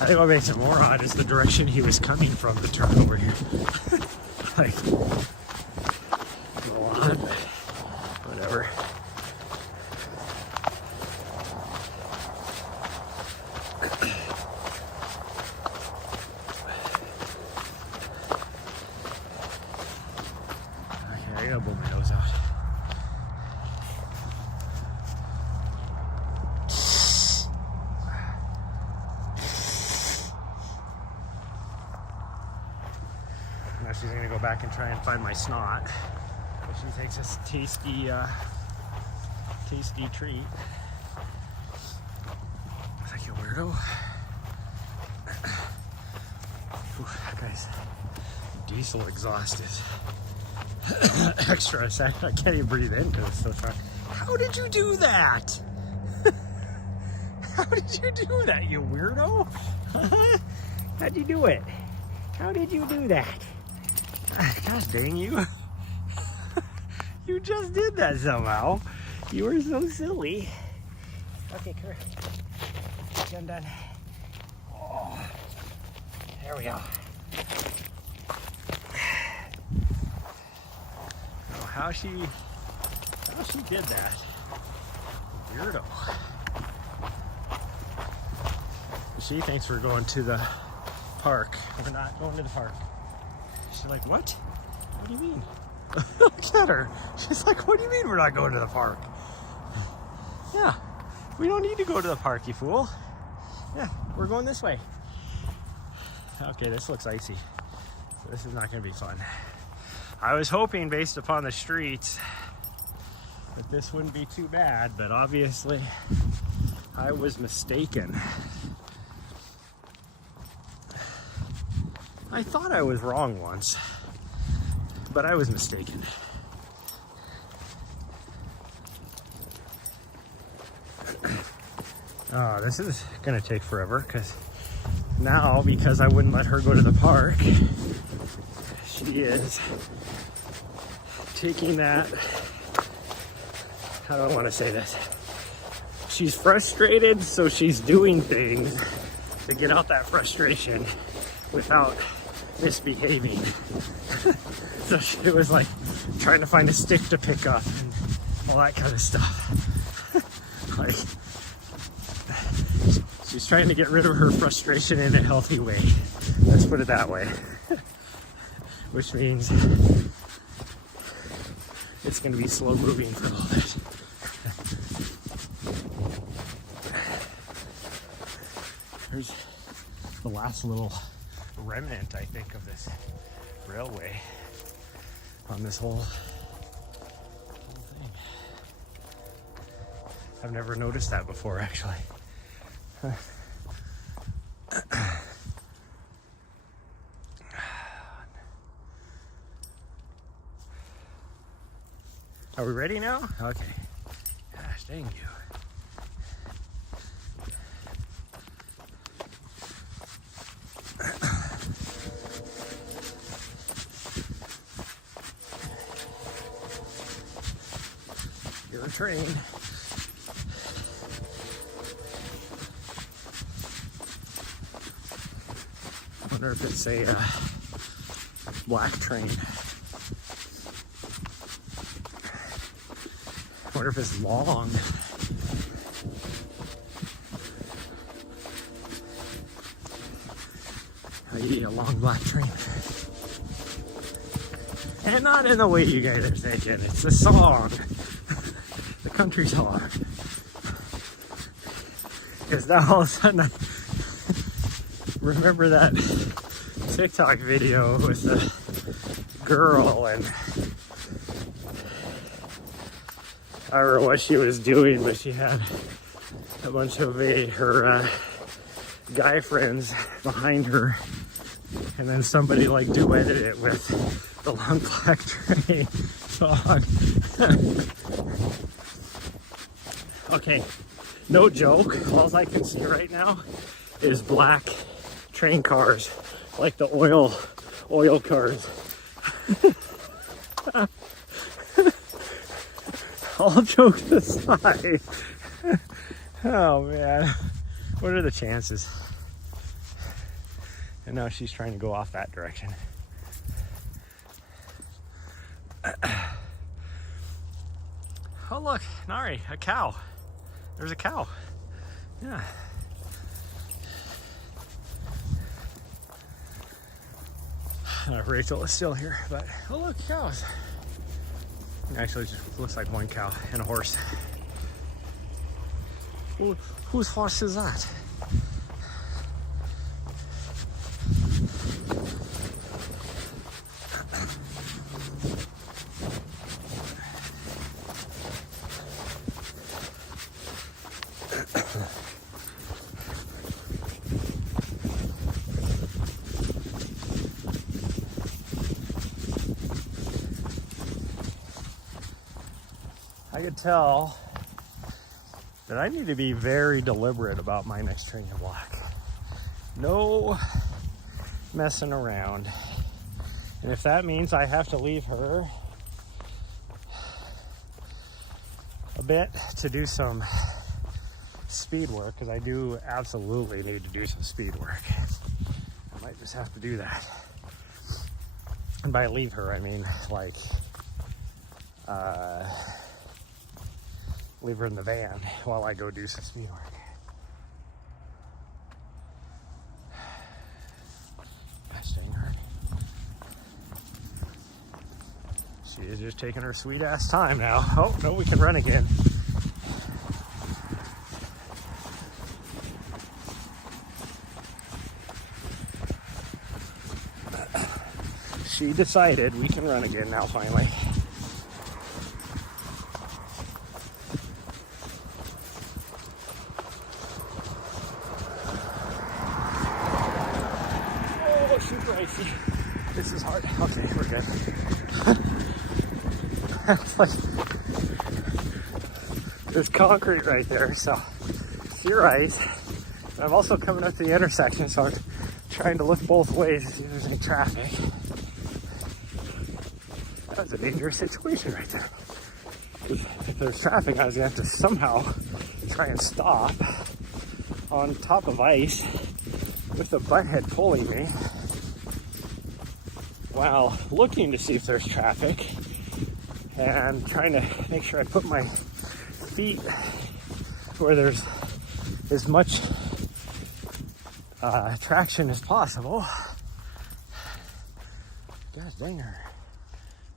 I think what makes it more odd is the direction he was coming from to turn over here. Like, go on, whatever. Okay, I gotta blow my nose out. Now she's gonna go back and try and find my snot. But she thinks it's a tasty treat. Like a weirdo. That guy's diesel exhaust is extra. I can't even breathe in because it's so strong. How did you do that? How did you do that, you weirdo? How'd you do it? How did you do that? Gosh dang you. You just did that somehow. You were so silly. Okay, come here. I'm done. Oh, there we go. Oh, how she did that. Weirdo. She thinks we're going to the park. We're not going to the park. She's like, what? What do you mean? Look at her. She's like, what do you mean we're not going to the park? Yeah, we don't need to go to the park, you fool. Yeah, we're going this way. Okay, this looks icy. So this is not going to be fun. I was hoping, based upon the streets, that this wouldn't be too bad, but obviously I was mistaken. I thought I was wrong once, but I was mistaken. Oh, this is gonna take forever because I wouldn't let her go to the park, she is taking that, how do I want to say this? She's frustrated, so she's doing things to get out that frustration. without misbehaving. So she was like trying to find a stick to pick up and all that kind of stuff. Like, she's trying to get rid of her frustration in a healthy way. Let's put it that way. Which means it's going to be slow moving for a little bit. There's the last little remnant, I think, of this railway on this whole thing. I've never noticed that before, actually. Are we ready now? Okay. Gosh, dang you. You're a train. I wonder if it's a black train. I wonder if it's long. A long black train. And not in the way you guys are thinking. It's a song. The country song. Because now all of a sudden I remember that TikTok video with the girl, and I don't know what she was doing, but she had a bunch of her guy friends behind her, and then somebody like duetted it with the Long Black Train song. Okay, no joke, all I can see right now is black train cars, like the oil cars. All jokes aside. Oh man, what are the chances? And now she's trying to go off that direction. Oh look, Nari, a cow. There's a cow. Yeah. I don't know if Rachel is still here, but oh look, cows. Actually, it just looks like one cow and a horse. Whose horse is that? I could tell that I need to be very deliberate about my next train block. No messing around. And if that means I have to leave her a bit to do some speed work, because I do absolutely need to do some speed work, I might just have to do that. And by leave her, I mean like leave her in the van while I go do some speed work. Gosh dang her. She is just taking her sweet ass time now. Oh, no, we can run again. She decided we can run again now, finally. This is hard. Okay, we're good. It's like there's concrete right there, so pure ice. And I'm also coming up to the intersection, so I'm trying to look both ways to see if there's any traffic. That's a dangerous situation right there. If there's traffic, I was gonna have to somehow try and stop on top of ice with the butthead pulling me. while looking to see if there's traffic and trying to make sure I put my feet where there's as much traction as possible. Gosh dang her.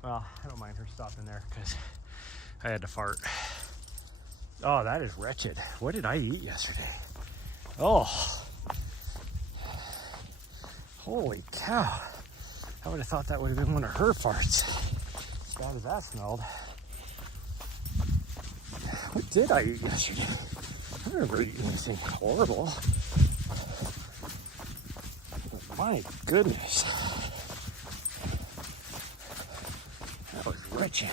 Well, I don't mind her stopping there because I had to fart. Oh, that is wretched. What did I eat yesterday? Oh, holy cow. I would have thought that would have been one of her farts. As bad as that smelled. What did I eat yesterday? I don't remember eating anything horrible. But my goodness. That was wretched.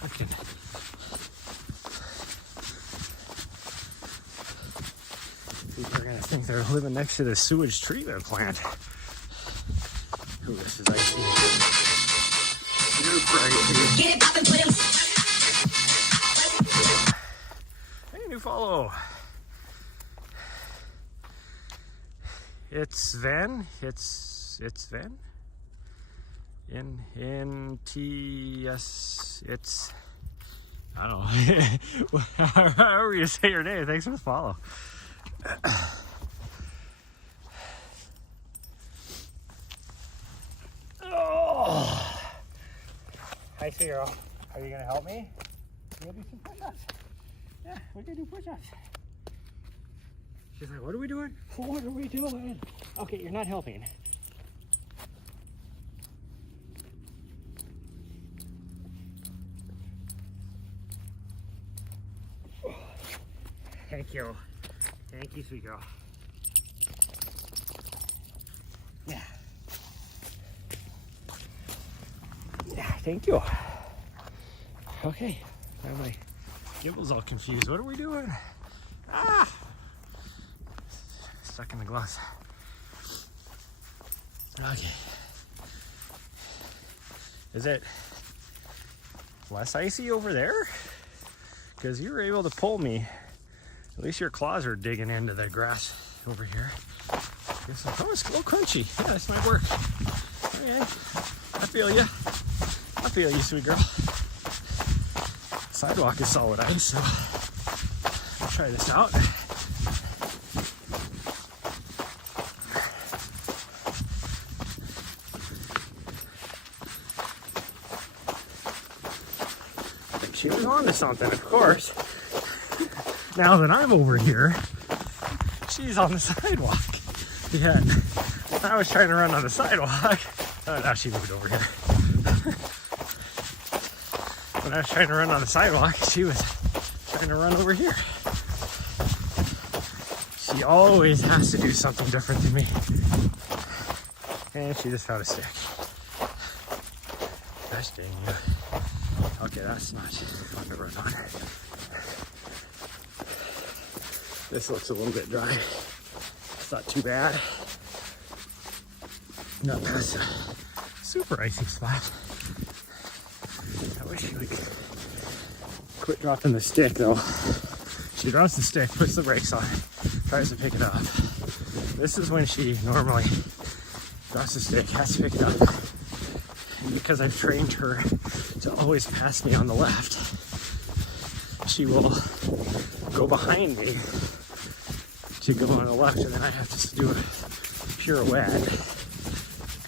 Fucking. People are gonna think they're living next to the sewage treatment plant. Ooh, this is icy. Super icy. Get it poppin', put him. Hey, new follow. It's Sven. It's Sven. NTS. It's. I don't know. However you say your name. Thanks for the follow. Oh. Hi, Cyril. Are you gonna help me? We're gonna do some push-ups. Yeah, we're gonna do push-ups. She's like, what are we doing? What are we doing? Okay, you're not helping. Thank you. Thank you, sweet girl. Yeah. Yeah, thank you. Okay, now my gimble's all confused. What are we doing? Ah! Stuck in the gloves. Okay. Is it less icy over there? Because you were able to pull me. At least your claws are digging into the grass over here. Oh, it's a little crunchy. Yeah, this might work. Okay. I feel you. I feel you, sweet girl. Sidewalk is solid ice, so I'll try this out. She was on to something, of course. Now that I'm over here, she's on the sidewalk. Yeah, I was trying to run on the sidewalk. Oh, now she moved over here. When I was trying to run on the sidewalk, she was trying to run over here. She always has to do something different than me. And she just found a stick. Gosh dang you. Okay, that's not fun to run on. This looks a little bit dry. It's not too bad. Not past a super icy spot. I wish she would quit dropping the stick though. She drops the stick, puts the brakes on, tries to pick it up. This is when she normally drops the stick, has to pick it up. And because I've trained her to always pass me on the left, she will go behind me to go on the left, and then I have to do a pirouette.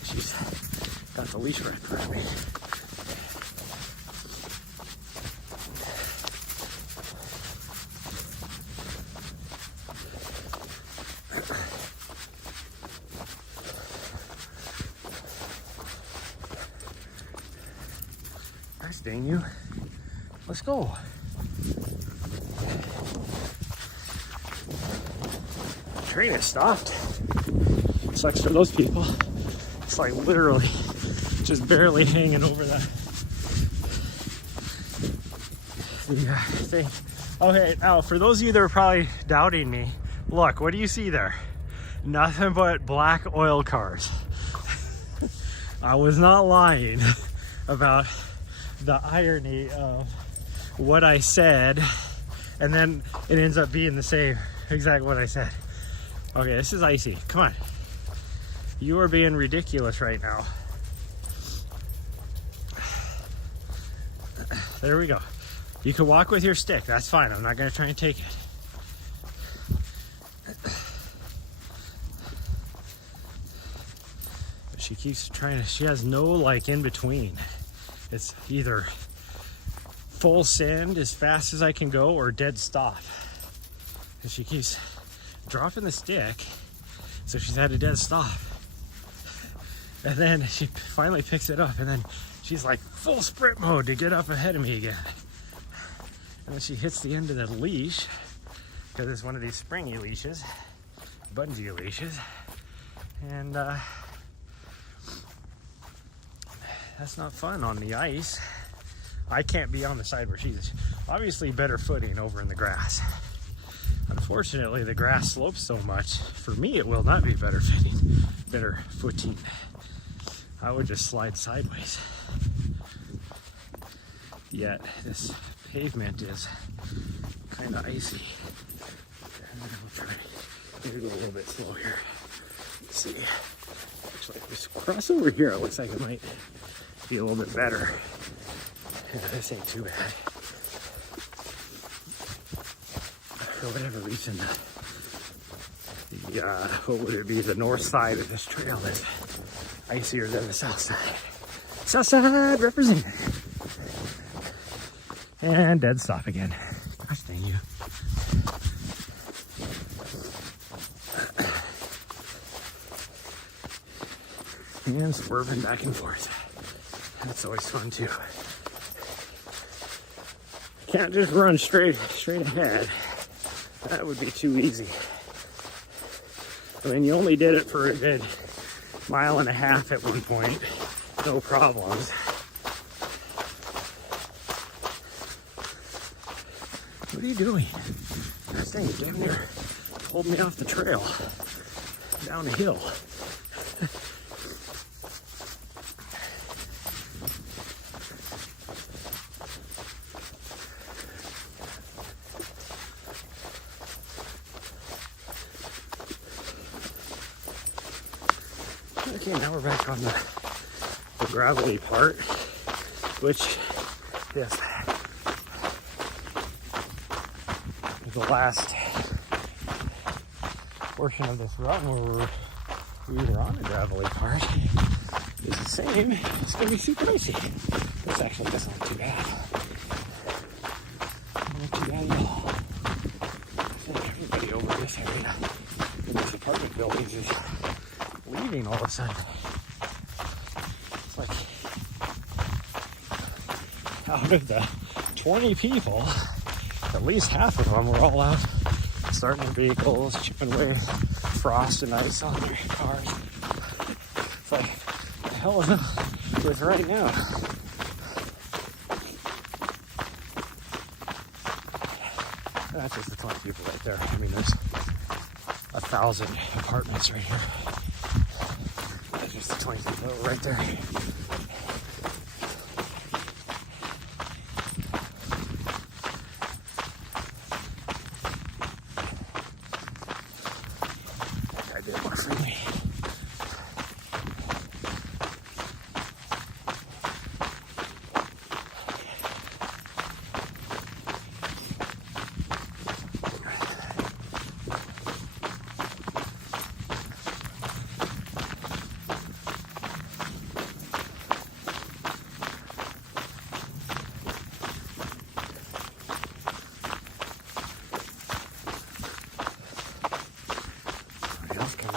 She's got the leash wrapped around me. Gosh dang you. Let's go. Train has stopped. Sucks for those people. It's like literally just barely hanging over the thing. Okay, now for those of you that are probably doubting me, look, what do you see there? Nothing but black oil cars. I was not lying about the irony of what I said, and then it ends up being the same exact what I said. Okay, this is icy. Come on. You are being ridiculous right now. There we go. You can walk with your stick. That's fine. I'm not going to try and take it. But she keeps trying to, she has no like in between. It's either full send as fast as I can go or dead stop. And she keeps dropping the stick. So she's at a dead stop. And then she finally picks it up and then she's like full sprint mode to get up ahead of me again. And then she hits the end of the leash, because it's one of these springy leashes, bungee leashes. And that's not fun on the ice. I can't be on the side where she's obviously better footing over in the grass. Unfortunately, the grass slopes so much. For me, it will not be better footing. I would just slide sideways. Yet this pavement is kind of icy. And then we'll try to go a little bit slow here. Let's see. Actually, if we cross over here, it looks like it might be a little bit better. Yeah, this ain't too bad. For whatever reason, what would it be? The north side of this trail is icier than the south side. South side representing. And dead stop again. Gosh dang you. And swerving back and forth. That's always fun too. Can't just run straight ahead. That would be too easy. I mean, you only did it for a good mile and a half at one point. No problems. What are you doing? That thing damn near pulled me off the trail down a hill. Okay, now we're back on the gravelly part, which is the last portion of this run where we were on the gravelly part is the same. It's going to be super icy. This actually doesn't look too bad. Not too bad at all. I think everybody over this area in these apartment buildings is leaving all of a sudden. It's like out of the 20 people, at least half of them were all out starting their vehicles, chipping away frost and ice on their cars. It's like, the hell is it with right now? That's just the 20 people right there. I mean, there's 1,000 apartments right here. That's just the 20 people right there. I did more freely.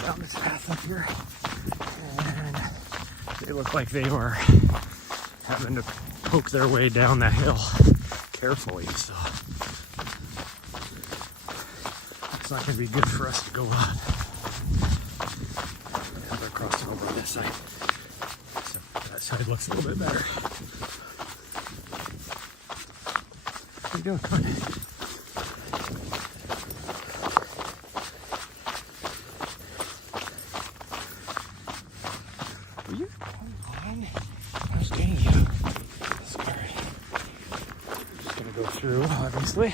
Down this path up here, and they look like they were having to poke their way down that hill carefully, so it's not going to be good for us to go up. And they're crossing over on this side, so that side looks a little bit better. What are you doing? Come on. Through, obviously.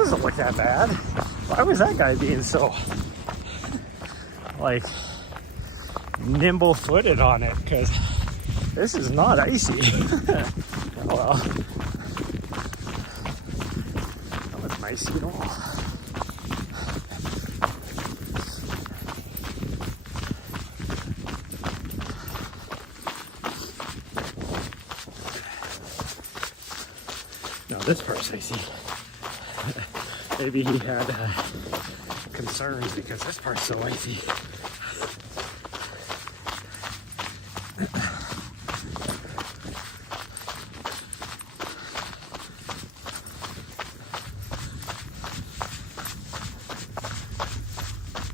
doesn't look that bad. Why was that guy being so, like, nimble-footed on it? Because this is not icy. Oh, well, that was icy at all. Now this part's icy. Maybe he had concerns because this part's so icy.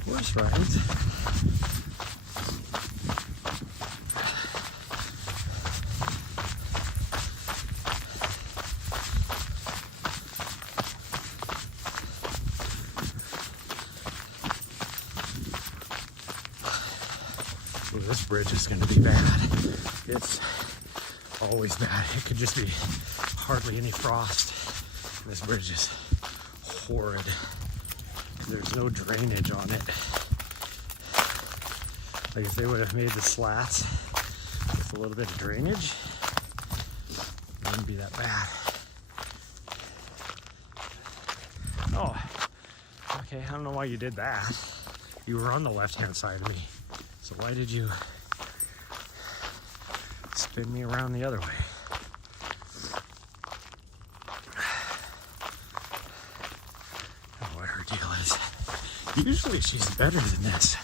Horse rides. Well, this bridge is going to be bad. It's always bad. It could just be hardly any frost. This bridge is horrid. There's no drainage on it. Like if they would have made the slats with a little bit of drainage, it wouldn't be that bad. Oh, okay, I don't know why you did that. You were on the left-hand side of me. So why did you spin me around the other way? What her deal is. Usually she's better than this.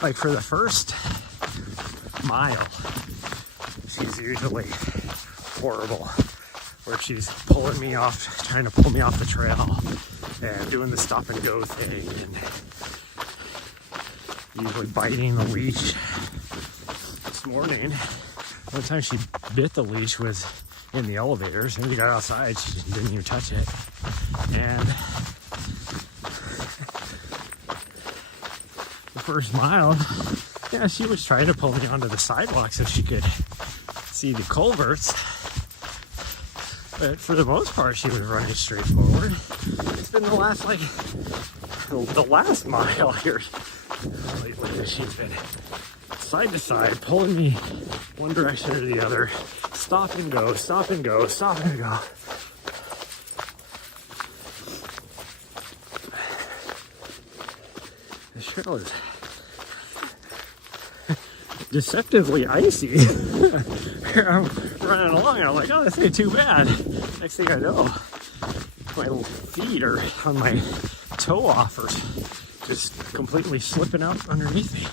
Like for the first mile, she's usually horrible. Where she's pulling me off, trying to pull me off the trail and doing the stop and go thing and usually biting the leash. This morning, one time she bit the leash was in the elevators, and we got outside, she didn't even touch it. And the first mile, yeah, she was trying to pull me onto the sidewalk so she could see the culverts. But for the most part, she was running straight forward. It's been the last, like, the last mile here lately that she's been side to side, pulling me one direction or the other. Stop and go, stop and go, stop and go. The trail is deceptively icy. I'm running along and I'm like, oh, this ain't too bad. Next thing I know, my feet are on my toe offers, just completely slipping out underneath me.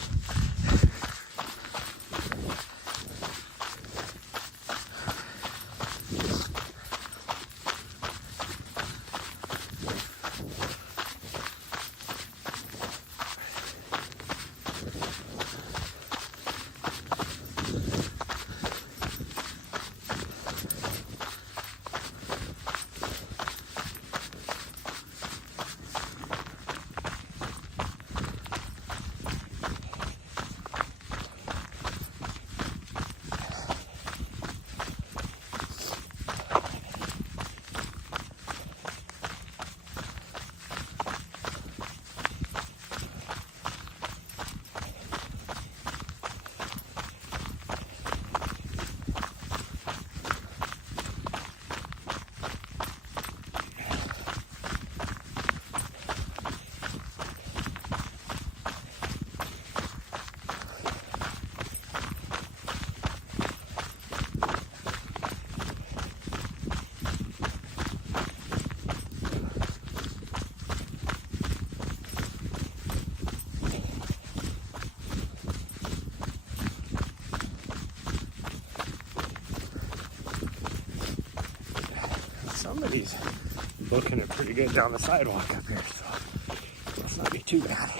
Somebody's booking it pretty good down the sidewalk up here, so let's not be too bad.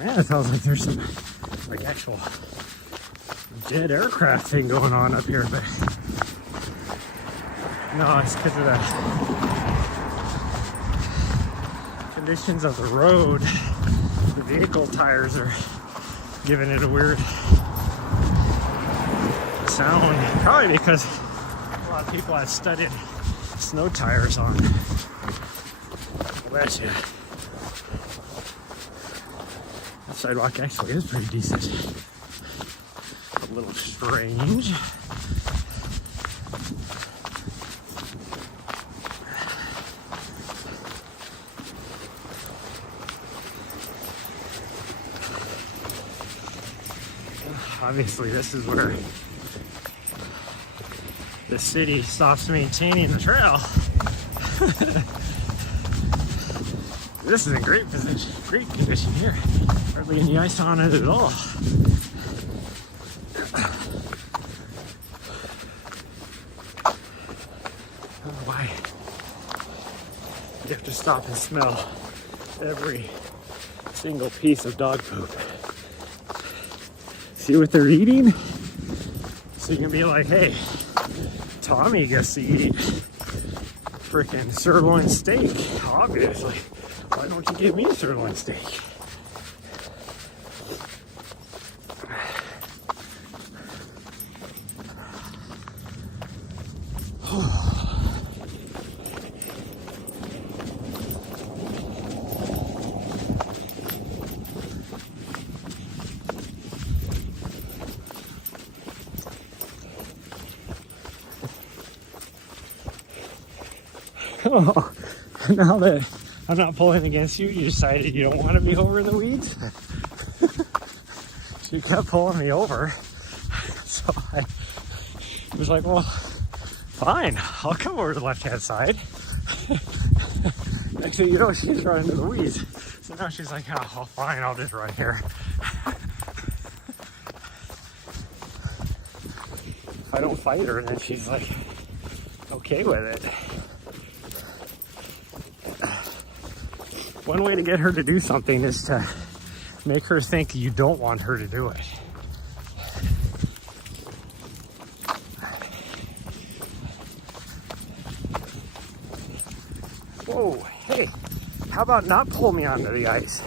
Man, it sounds like there's some like actual jet aircraft thing going on up here, but no, it's because of the conditions of the road. The vehicle tires are giving it a weird sound, probably because a lot of people have studded snow tires on. I'll bet you. The sidewalk actually is pretty decent. A little strange. Obviously, this is where the city stops maintaining the trail. This is in great condition here. Hardly any ice on it at all. Oh, why? You have to stop and smell every single piece of dog poop. See what they're eating? So you can be like, hey, Tommy gets to eat freaking sirloin steak, obviously. Why don't you give me a sirloin steak? Oh, now that I'm not pulling against you, you decided you don't want to be over in the weeds? So you kept pulling me over. So I was like, well, fine, I'll come over to the left-hand side. Next thing you know, she's running into the weeds. So now she's like, oh, fine, I'll just run here. If I don't fight her, then she's like, okay with it. One way to get her to do something is to make her think you don't want her to do it. Whoa, hey, how about not pull me onto the ice?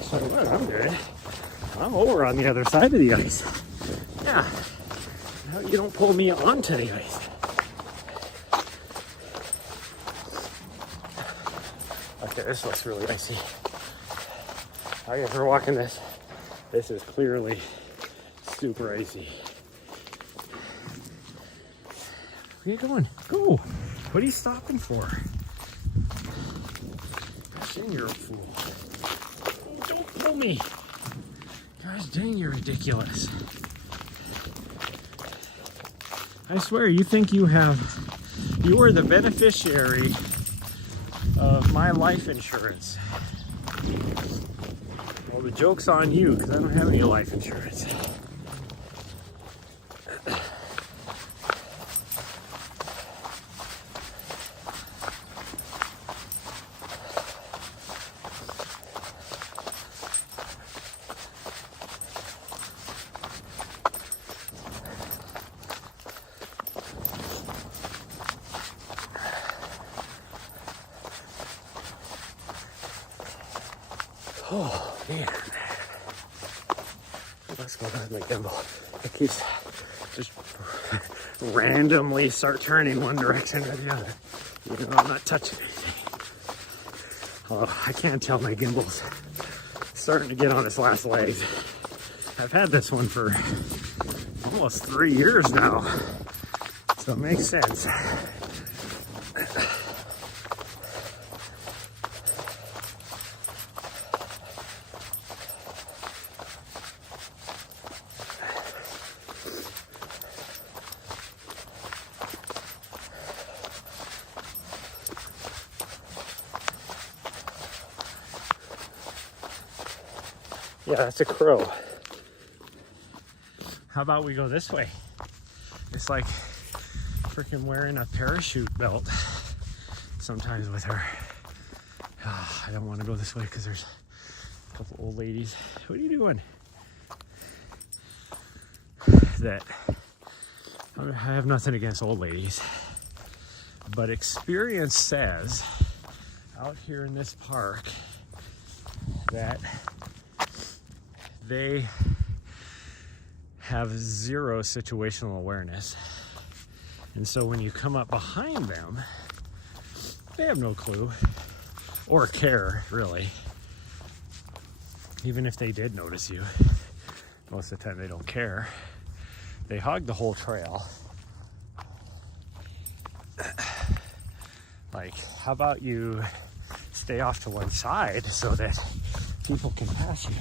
So what I'm doing, I'm over on the other side of the ice. Yeah, now you don't pull me onto the ice. Okay, this looks really icy. I guess we're walking this. This is clearly super icy. Where are you going? Go! What are you stopping for? Gosh dang, you're a fool. Oh, don't pull me! Gosh dang, you're ridiculous. I swear, you think you are the beneficiary of my life insurance. Well, the joke's on you, because I don't have any life insurance. Oh, man. Let's go with my gimbal. It keeps just randomly start turning one direction or the other. Even though I'm not touching anything. Oh, I can't tell my gimbal's starting to get on its last legs. I've had this one for almost 3 years now. So it makes sense. Yeah, that's a crow. How about we go this way? It's like freaking wearing a parachute belt sometimes with her. I don't want to go this way because there's a couple old ladies. What are you doing? That I have nothing against old ladies, but experience says out here in this park that they have zero situational awareness. And so when you come up behind them, they have no clue or care, really. Even if they did notice you, most of the time they don't care. They hog the whole trail. Like, how about you stay off to one side so that people can pass you?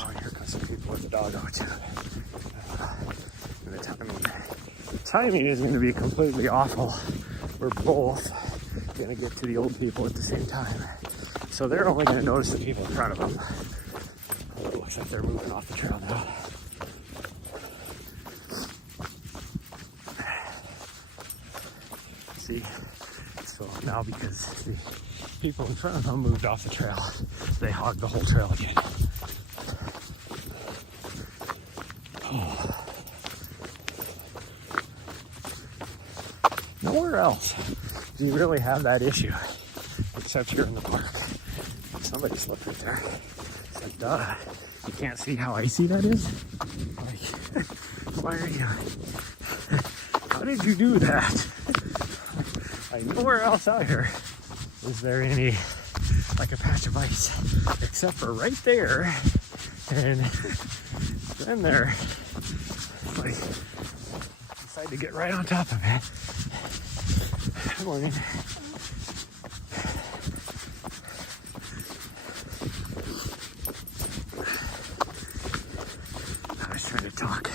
Oh, here comes some people with the dog out too. The timing is going to be completely awful. We're both going to get to the old people at the same time. So they're only going to notice the people in front of them. Oh, it looks like they're moving off the trail now. See? So now because the people in front of them moved off the trail, they hogged the whole trail again. Oh. Nowhere else do you really have that issue, except here in the park. Somebody slipped right there. It's like, duh. You can't see how icy that is? Like, why are you... How did you do that? Like, nowhere else out here is there any, like a patch of ice, except for right there. And then there, like, decide to get right on top of it. Good morning. I was trying to talk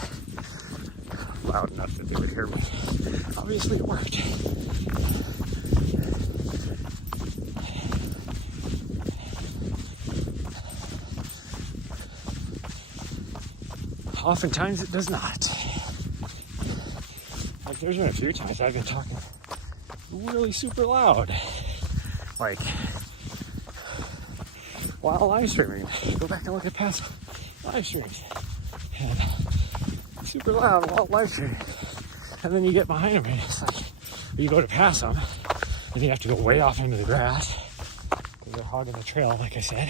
loud enough that they would hear me. Obviously it worked. Oftentimes it does not. Like, there's been a few times I've been talking really super loud. Like, while live streaming. Go back and look at past live streams. And super loud while live streaming. And then you get behind them and it's like, you go to pass them and you have to go way off into the grass because they're hogging the trail, like I said.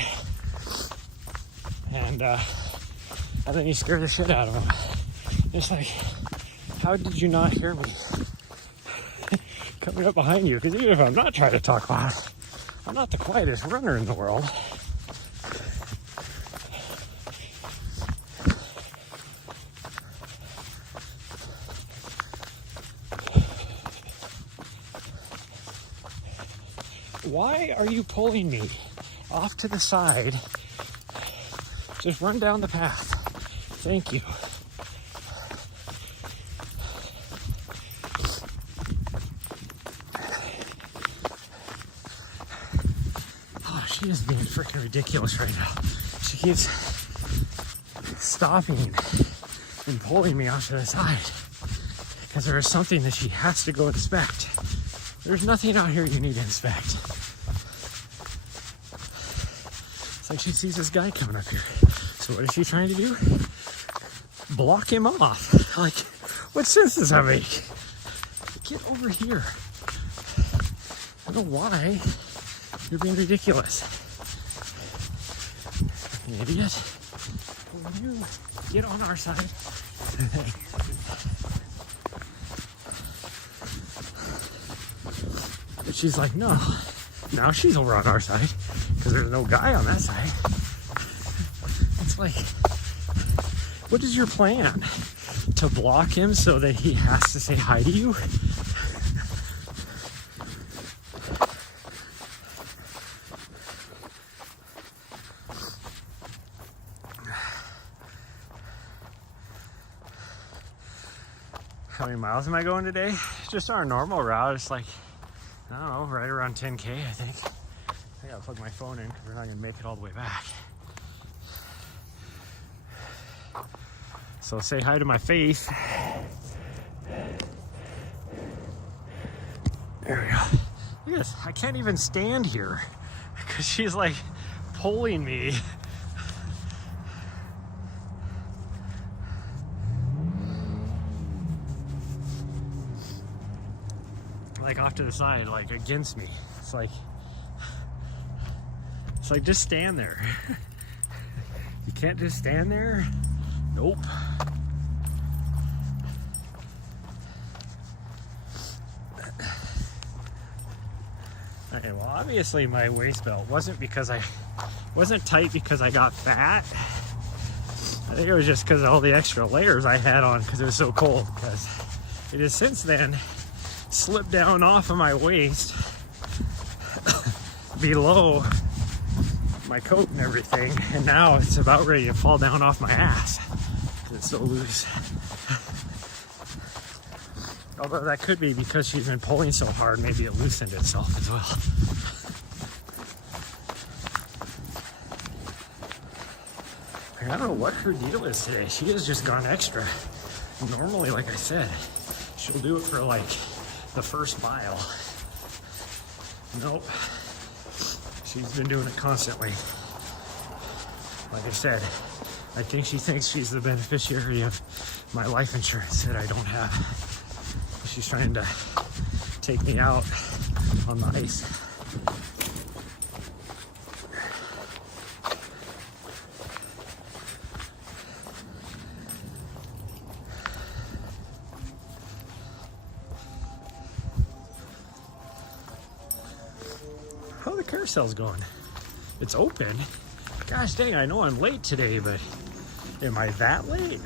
And then you scare the shit out of them. It's like, how did you not hear me coming up behind you? Because even if I'm not trying to talk loud, I'm not the quietest runner in the world. Why are you pulling me off to the side? Just run down the path. Thank you. Oh, she is being freaking ridiculous right now. She keeps stopping and pulling me off to the side because there is something that she has to go inspect. There's nothing out here you need to inspect. It's like she sees this guy coming up here. So what is she trying to do? Block him off. Like, what sense does that make? Get over here. I don't know why you're being ridiculous. You idiot. Will you get on our side? But she's like, no. Now she's over on our side because there's no guy on that side. It's like, what is your plan? To block him so that he has to say hi to you? How many miles am I going today? Just our normal route. It's like, I don't know, right around 10K, I think. I gotta plug my phone in because we're not gonna make it all the way back. So say hi to my face. There we go. Look at this. I can't even stand here because she's like pulling me. Like off to the side, like against me. It's like just stand there. You can't just stand there. Nope. Okay, well, obviously my waist belt wasn't tight because I got fat. I think it was just because of all the extra layers I had on because it was so cold. Because it has since then slipped down off of my waist below my coat and everything, and now it's about ready to fall down off my ass because it's so loose. Although that could be because she's been pulling so hard, maybe it loosened itself as well. I don't know what her deal is today. She has just gone extra. Normally, like I said, she'll do it for like the first mile. Nope. She's been doing it constantly. Like I said, I think she thinks she's the beneficiary of my life insurance that I don't have. She's trying to take me out on the ice. How the carousel's going? It's open. Gosh dang, I know I'm late today, but am I that late?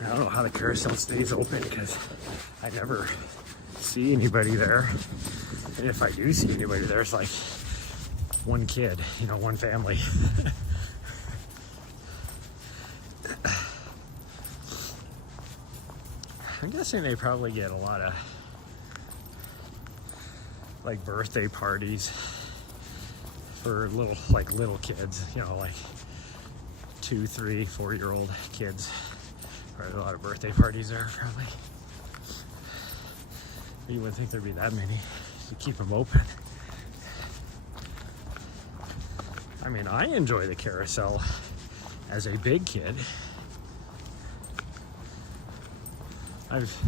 I don't know how the carousel stays open because I never see anybody there. And if I do see anybody there, it's like one kid, you know, one family. I'm guessing they probably get a lot of like birthday parties for little kids, you know, like 2, 3, 4-year-old kids. Probably a lot of birthday parties there, probably. You wouldn't think there'd be that many to keep them open. I mean, I enjoy the carousel as a big kid.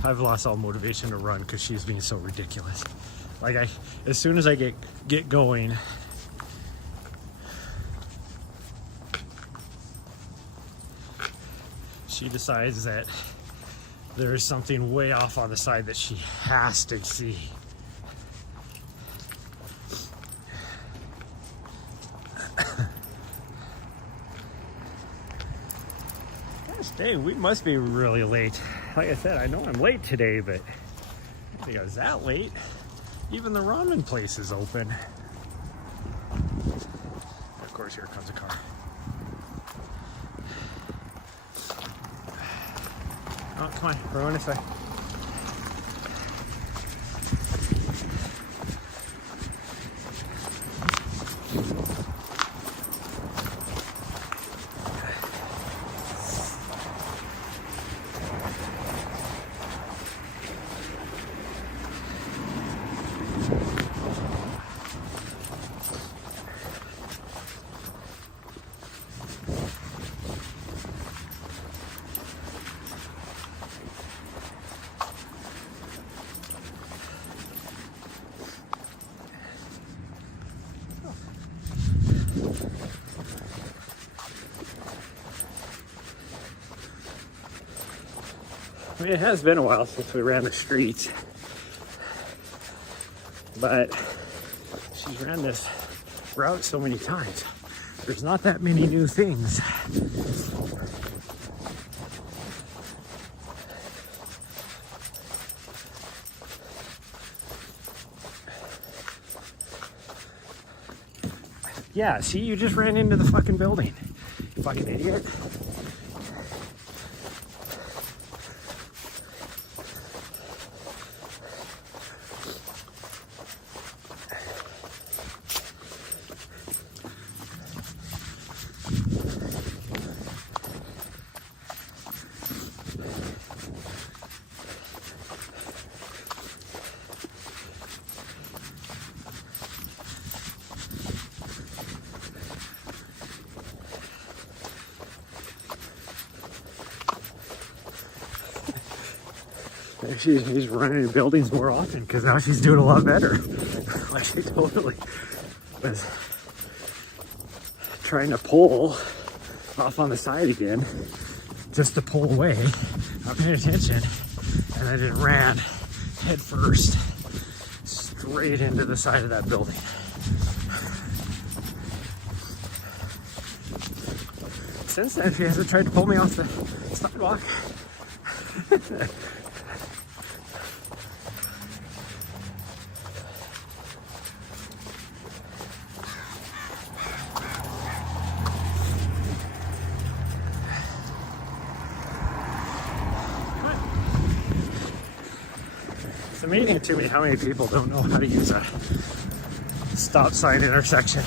I've lost all motivation to run because she's being so ridiculous. Like as soon as I get going, she decides that there's something way off on the side that she has to see. Gosh dang, we must be really late. Like I said, I know I'm late today, but I didn't think I was that late. Even the ramen place is open. Of course, here comes a car. Oh, come on, we're going this way. I mean, it has been a while since we ran the streets, but she's ran this route so many times. There's not that many new things. Yeah, see, you just ran into the fucking building, you fucking idiot. She's running in buildings more often because now she's doing a lot better. Like she totally was trying to pull off on the side again just to pull away, not paying attention, and I just ran head first straight into the side of that building. Since then, she hasn't tried to pull me off the sidewalk. It's amazing to me how many people don't know how to use a stop sign intersection.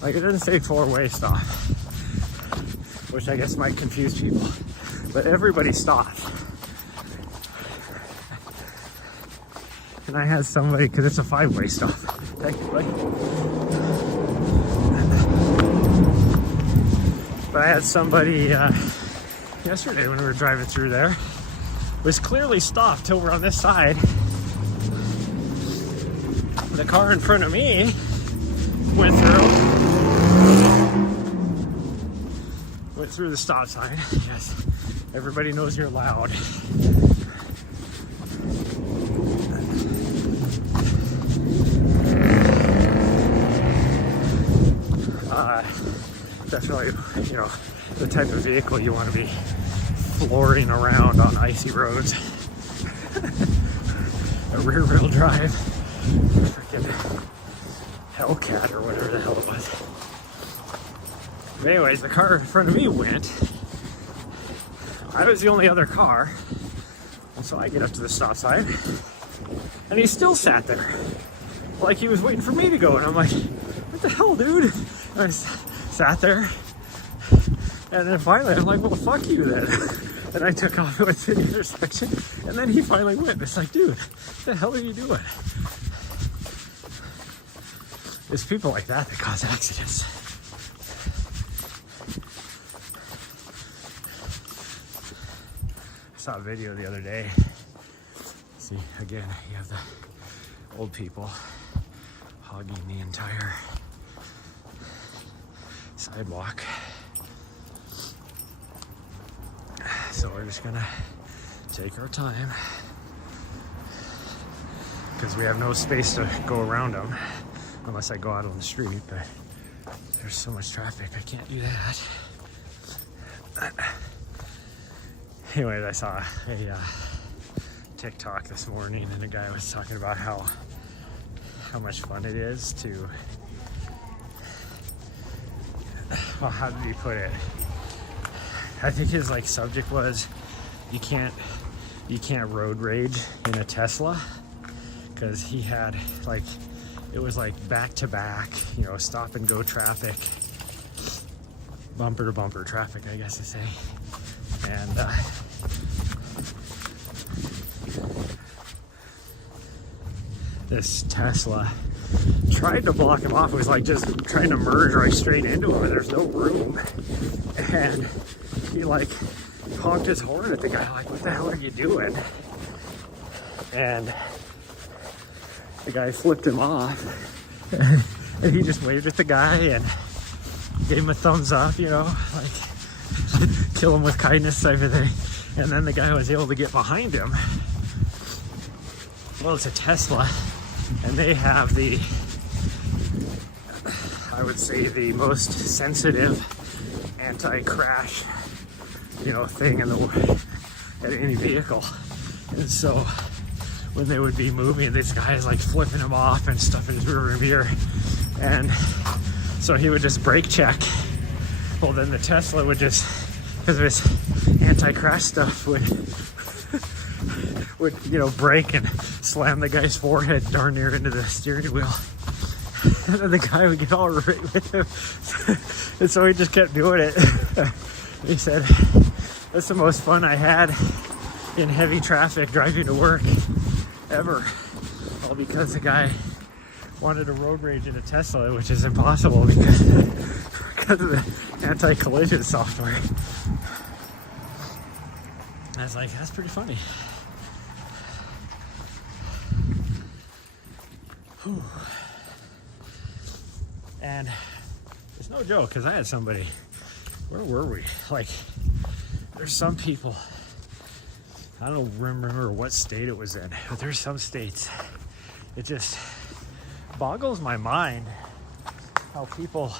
Like, it doesn't say four-way stop, which I guess might confuse people, but everybody stopped. And I had somebody, because it's a five-way stop, technically. But I had somebody yesterday when we were driving through there, was clearly stopped over on this side. The car in front of me went through the stop sign. Yes, everybody knows you're loud. Definitely, you know, the type of vehicle you want to be flooring around on icy roads. A rear wheel drive, freaking Hellcat or whatever the hell it was. But anyways, the car in front of me went. I was the only other car. And so I get up to the stop sign. And he still sat there. Like he was waiting for me to go. And I'm like, what the hell, dude? And I sat there. And then finally, I'm like, well, fuck you then. And I took off and went to the intersection. And then he finally went. It's like, dude, what the hell are you doing? There's people like that that cause accidents. I saw a video the other day. See, again, you have the old people hogging the entire sidewalk. So we're just gonna take our time because we have no space to go around them unless I go out on the street, but there's so much traffic I can't do that. Anyways, I saw a TikTok this morning and a guy was talking about how much fun it is to, well, how did he put it? I think his like subject was you can't road rage in a Tesla, because he had like, it was like back to back, you know, stop and go traffic, bumper to bumper traffic, I guess to say. And this Tesla tried to block him off. It was like just trying to merge right straight into him, and there's no room. And he like honked his horn at the guy, like, what the hell are you doing? And the guy flipped him off. And he just waved at the guy and gave him a thumbs up, you know, like kill him with kindness type of thing. And then the guy was able to get behind him. Well, it's a Tesla, and they have the, I would say, the most sensitive anti-crash, you know, thing in the at any vehicle. And so when they would be moving, this guy is like flipping him off and stuff in his rear mirror, and so he would just brake check. Well, then the Tesla would just, because of his anti-crash stuff, would you know, brake and slam the guy's forehead darn near into the steering wheel. And then the guy would get all right with him. And so he just kept doing it. He said, that's the most fun I had in heavy traffic driving to work ever. All because the guy wanted to road rage in a Tesla, which is impossible because of the anti-collision software. I was like, that's pretty funny. Whew. And it's no joke, because I had somebody, where were we? Like, there's some people, I don't remember what state it was in, but there's some states, it just boggles my mind how people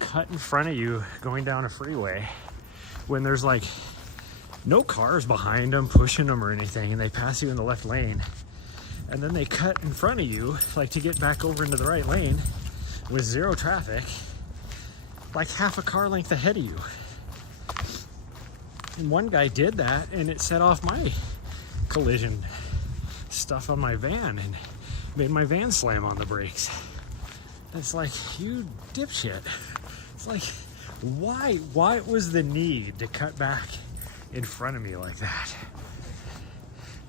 cut in front of you going down a freeway when there's like no cars behind them pushing them or anything, and they pass you in the left lane, and then they cut in front of you like to get back over into the right lane with zero traffic, like half a car length ahead of you. And one guy did that, and it set off my collision stuff on my van and made my van slam on the brakes. It's like, you dipshit. It's like, why was the need to cut back in front of me like that?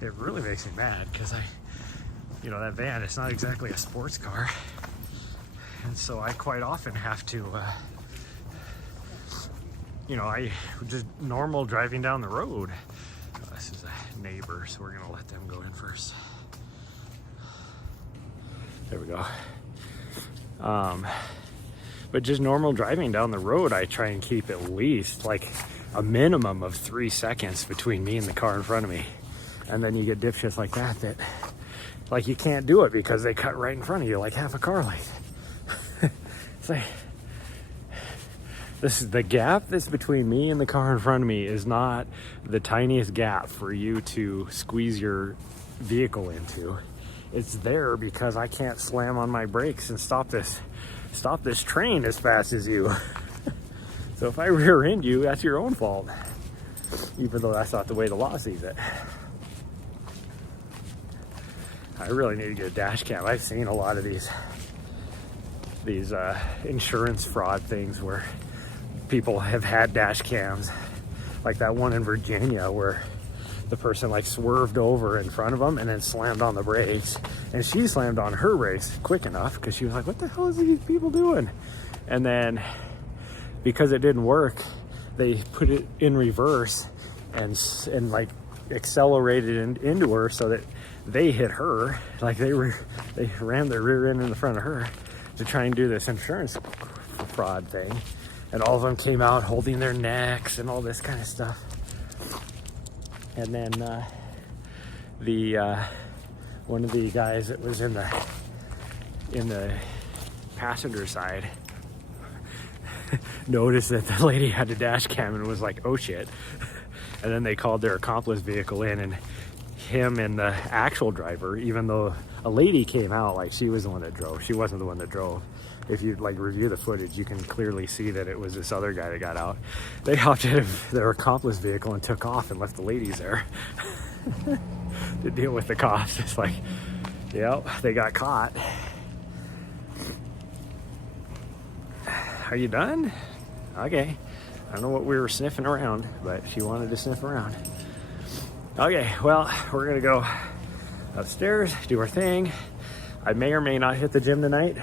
It really makes me mad, because that van, it's not exactly a sports car. And so I quite often have to, I just normal driving down the road. This is a neighbor, so we're gonna let them go in first. There we go. But just normal driving down the road, I try and keep at least like a minimum of 3 seconds between me and the car in front of me. And then you get dipshits like that like you can't do it because they cut right in front of you like half a car length. It's like, this is the gap that's between me and the car in front of me is not the tiniest gap for you to squeeze your vehicle into. It's there because I can't slam on my brakes and stop this train as fast as you. So if I rear end you, that's your own fault, even though that's not the way the law sees it. I really need to get a dash cam. I've seen a lot of these insurance fraud things where people have had dash cams, like that one in Virginia where the person like swerved over in front of them and then slammed on the brakes, and she slammed on her brakes quick enough because she was like, what the hell is these people doing? And then because it didn't work, they put it in reverse and like accelerated into her so that they hit her, like they rammed their rear end in the front of her to try and do this insurance fraud thing. And all of them came out holding their necks and all this kind of stuff. And then one of the guys that was in the passenger side noticed that the lady had a dash cam and was like, oh shit. And then they called their accomplice vehicle in, and him and the actual driver, even though a lady came out, like she was the one that drove, she wasn't the one that drove. If you like review the footage, you can clearly see that it was this other guy that got out. They hopped out of their accomplice vehicle and took off and left the ladies there to deal with the cops. It's like, yep, they got caught. Are you done? Okay. I don't know what we were sniffing around, but she wanted to sniff around. Okay, well, we're gonna go upstairs, do our thing. I may or may not hit the gym tonight.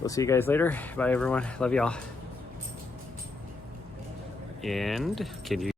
We'll see you guys later. Bye, everyone. Love y'all. And can you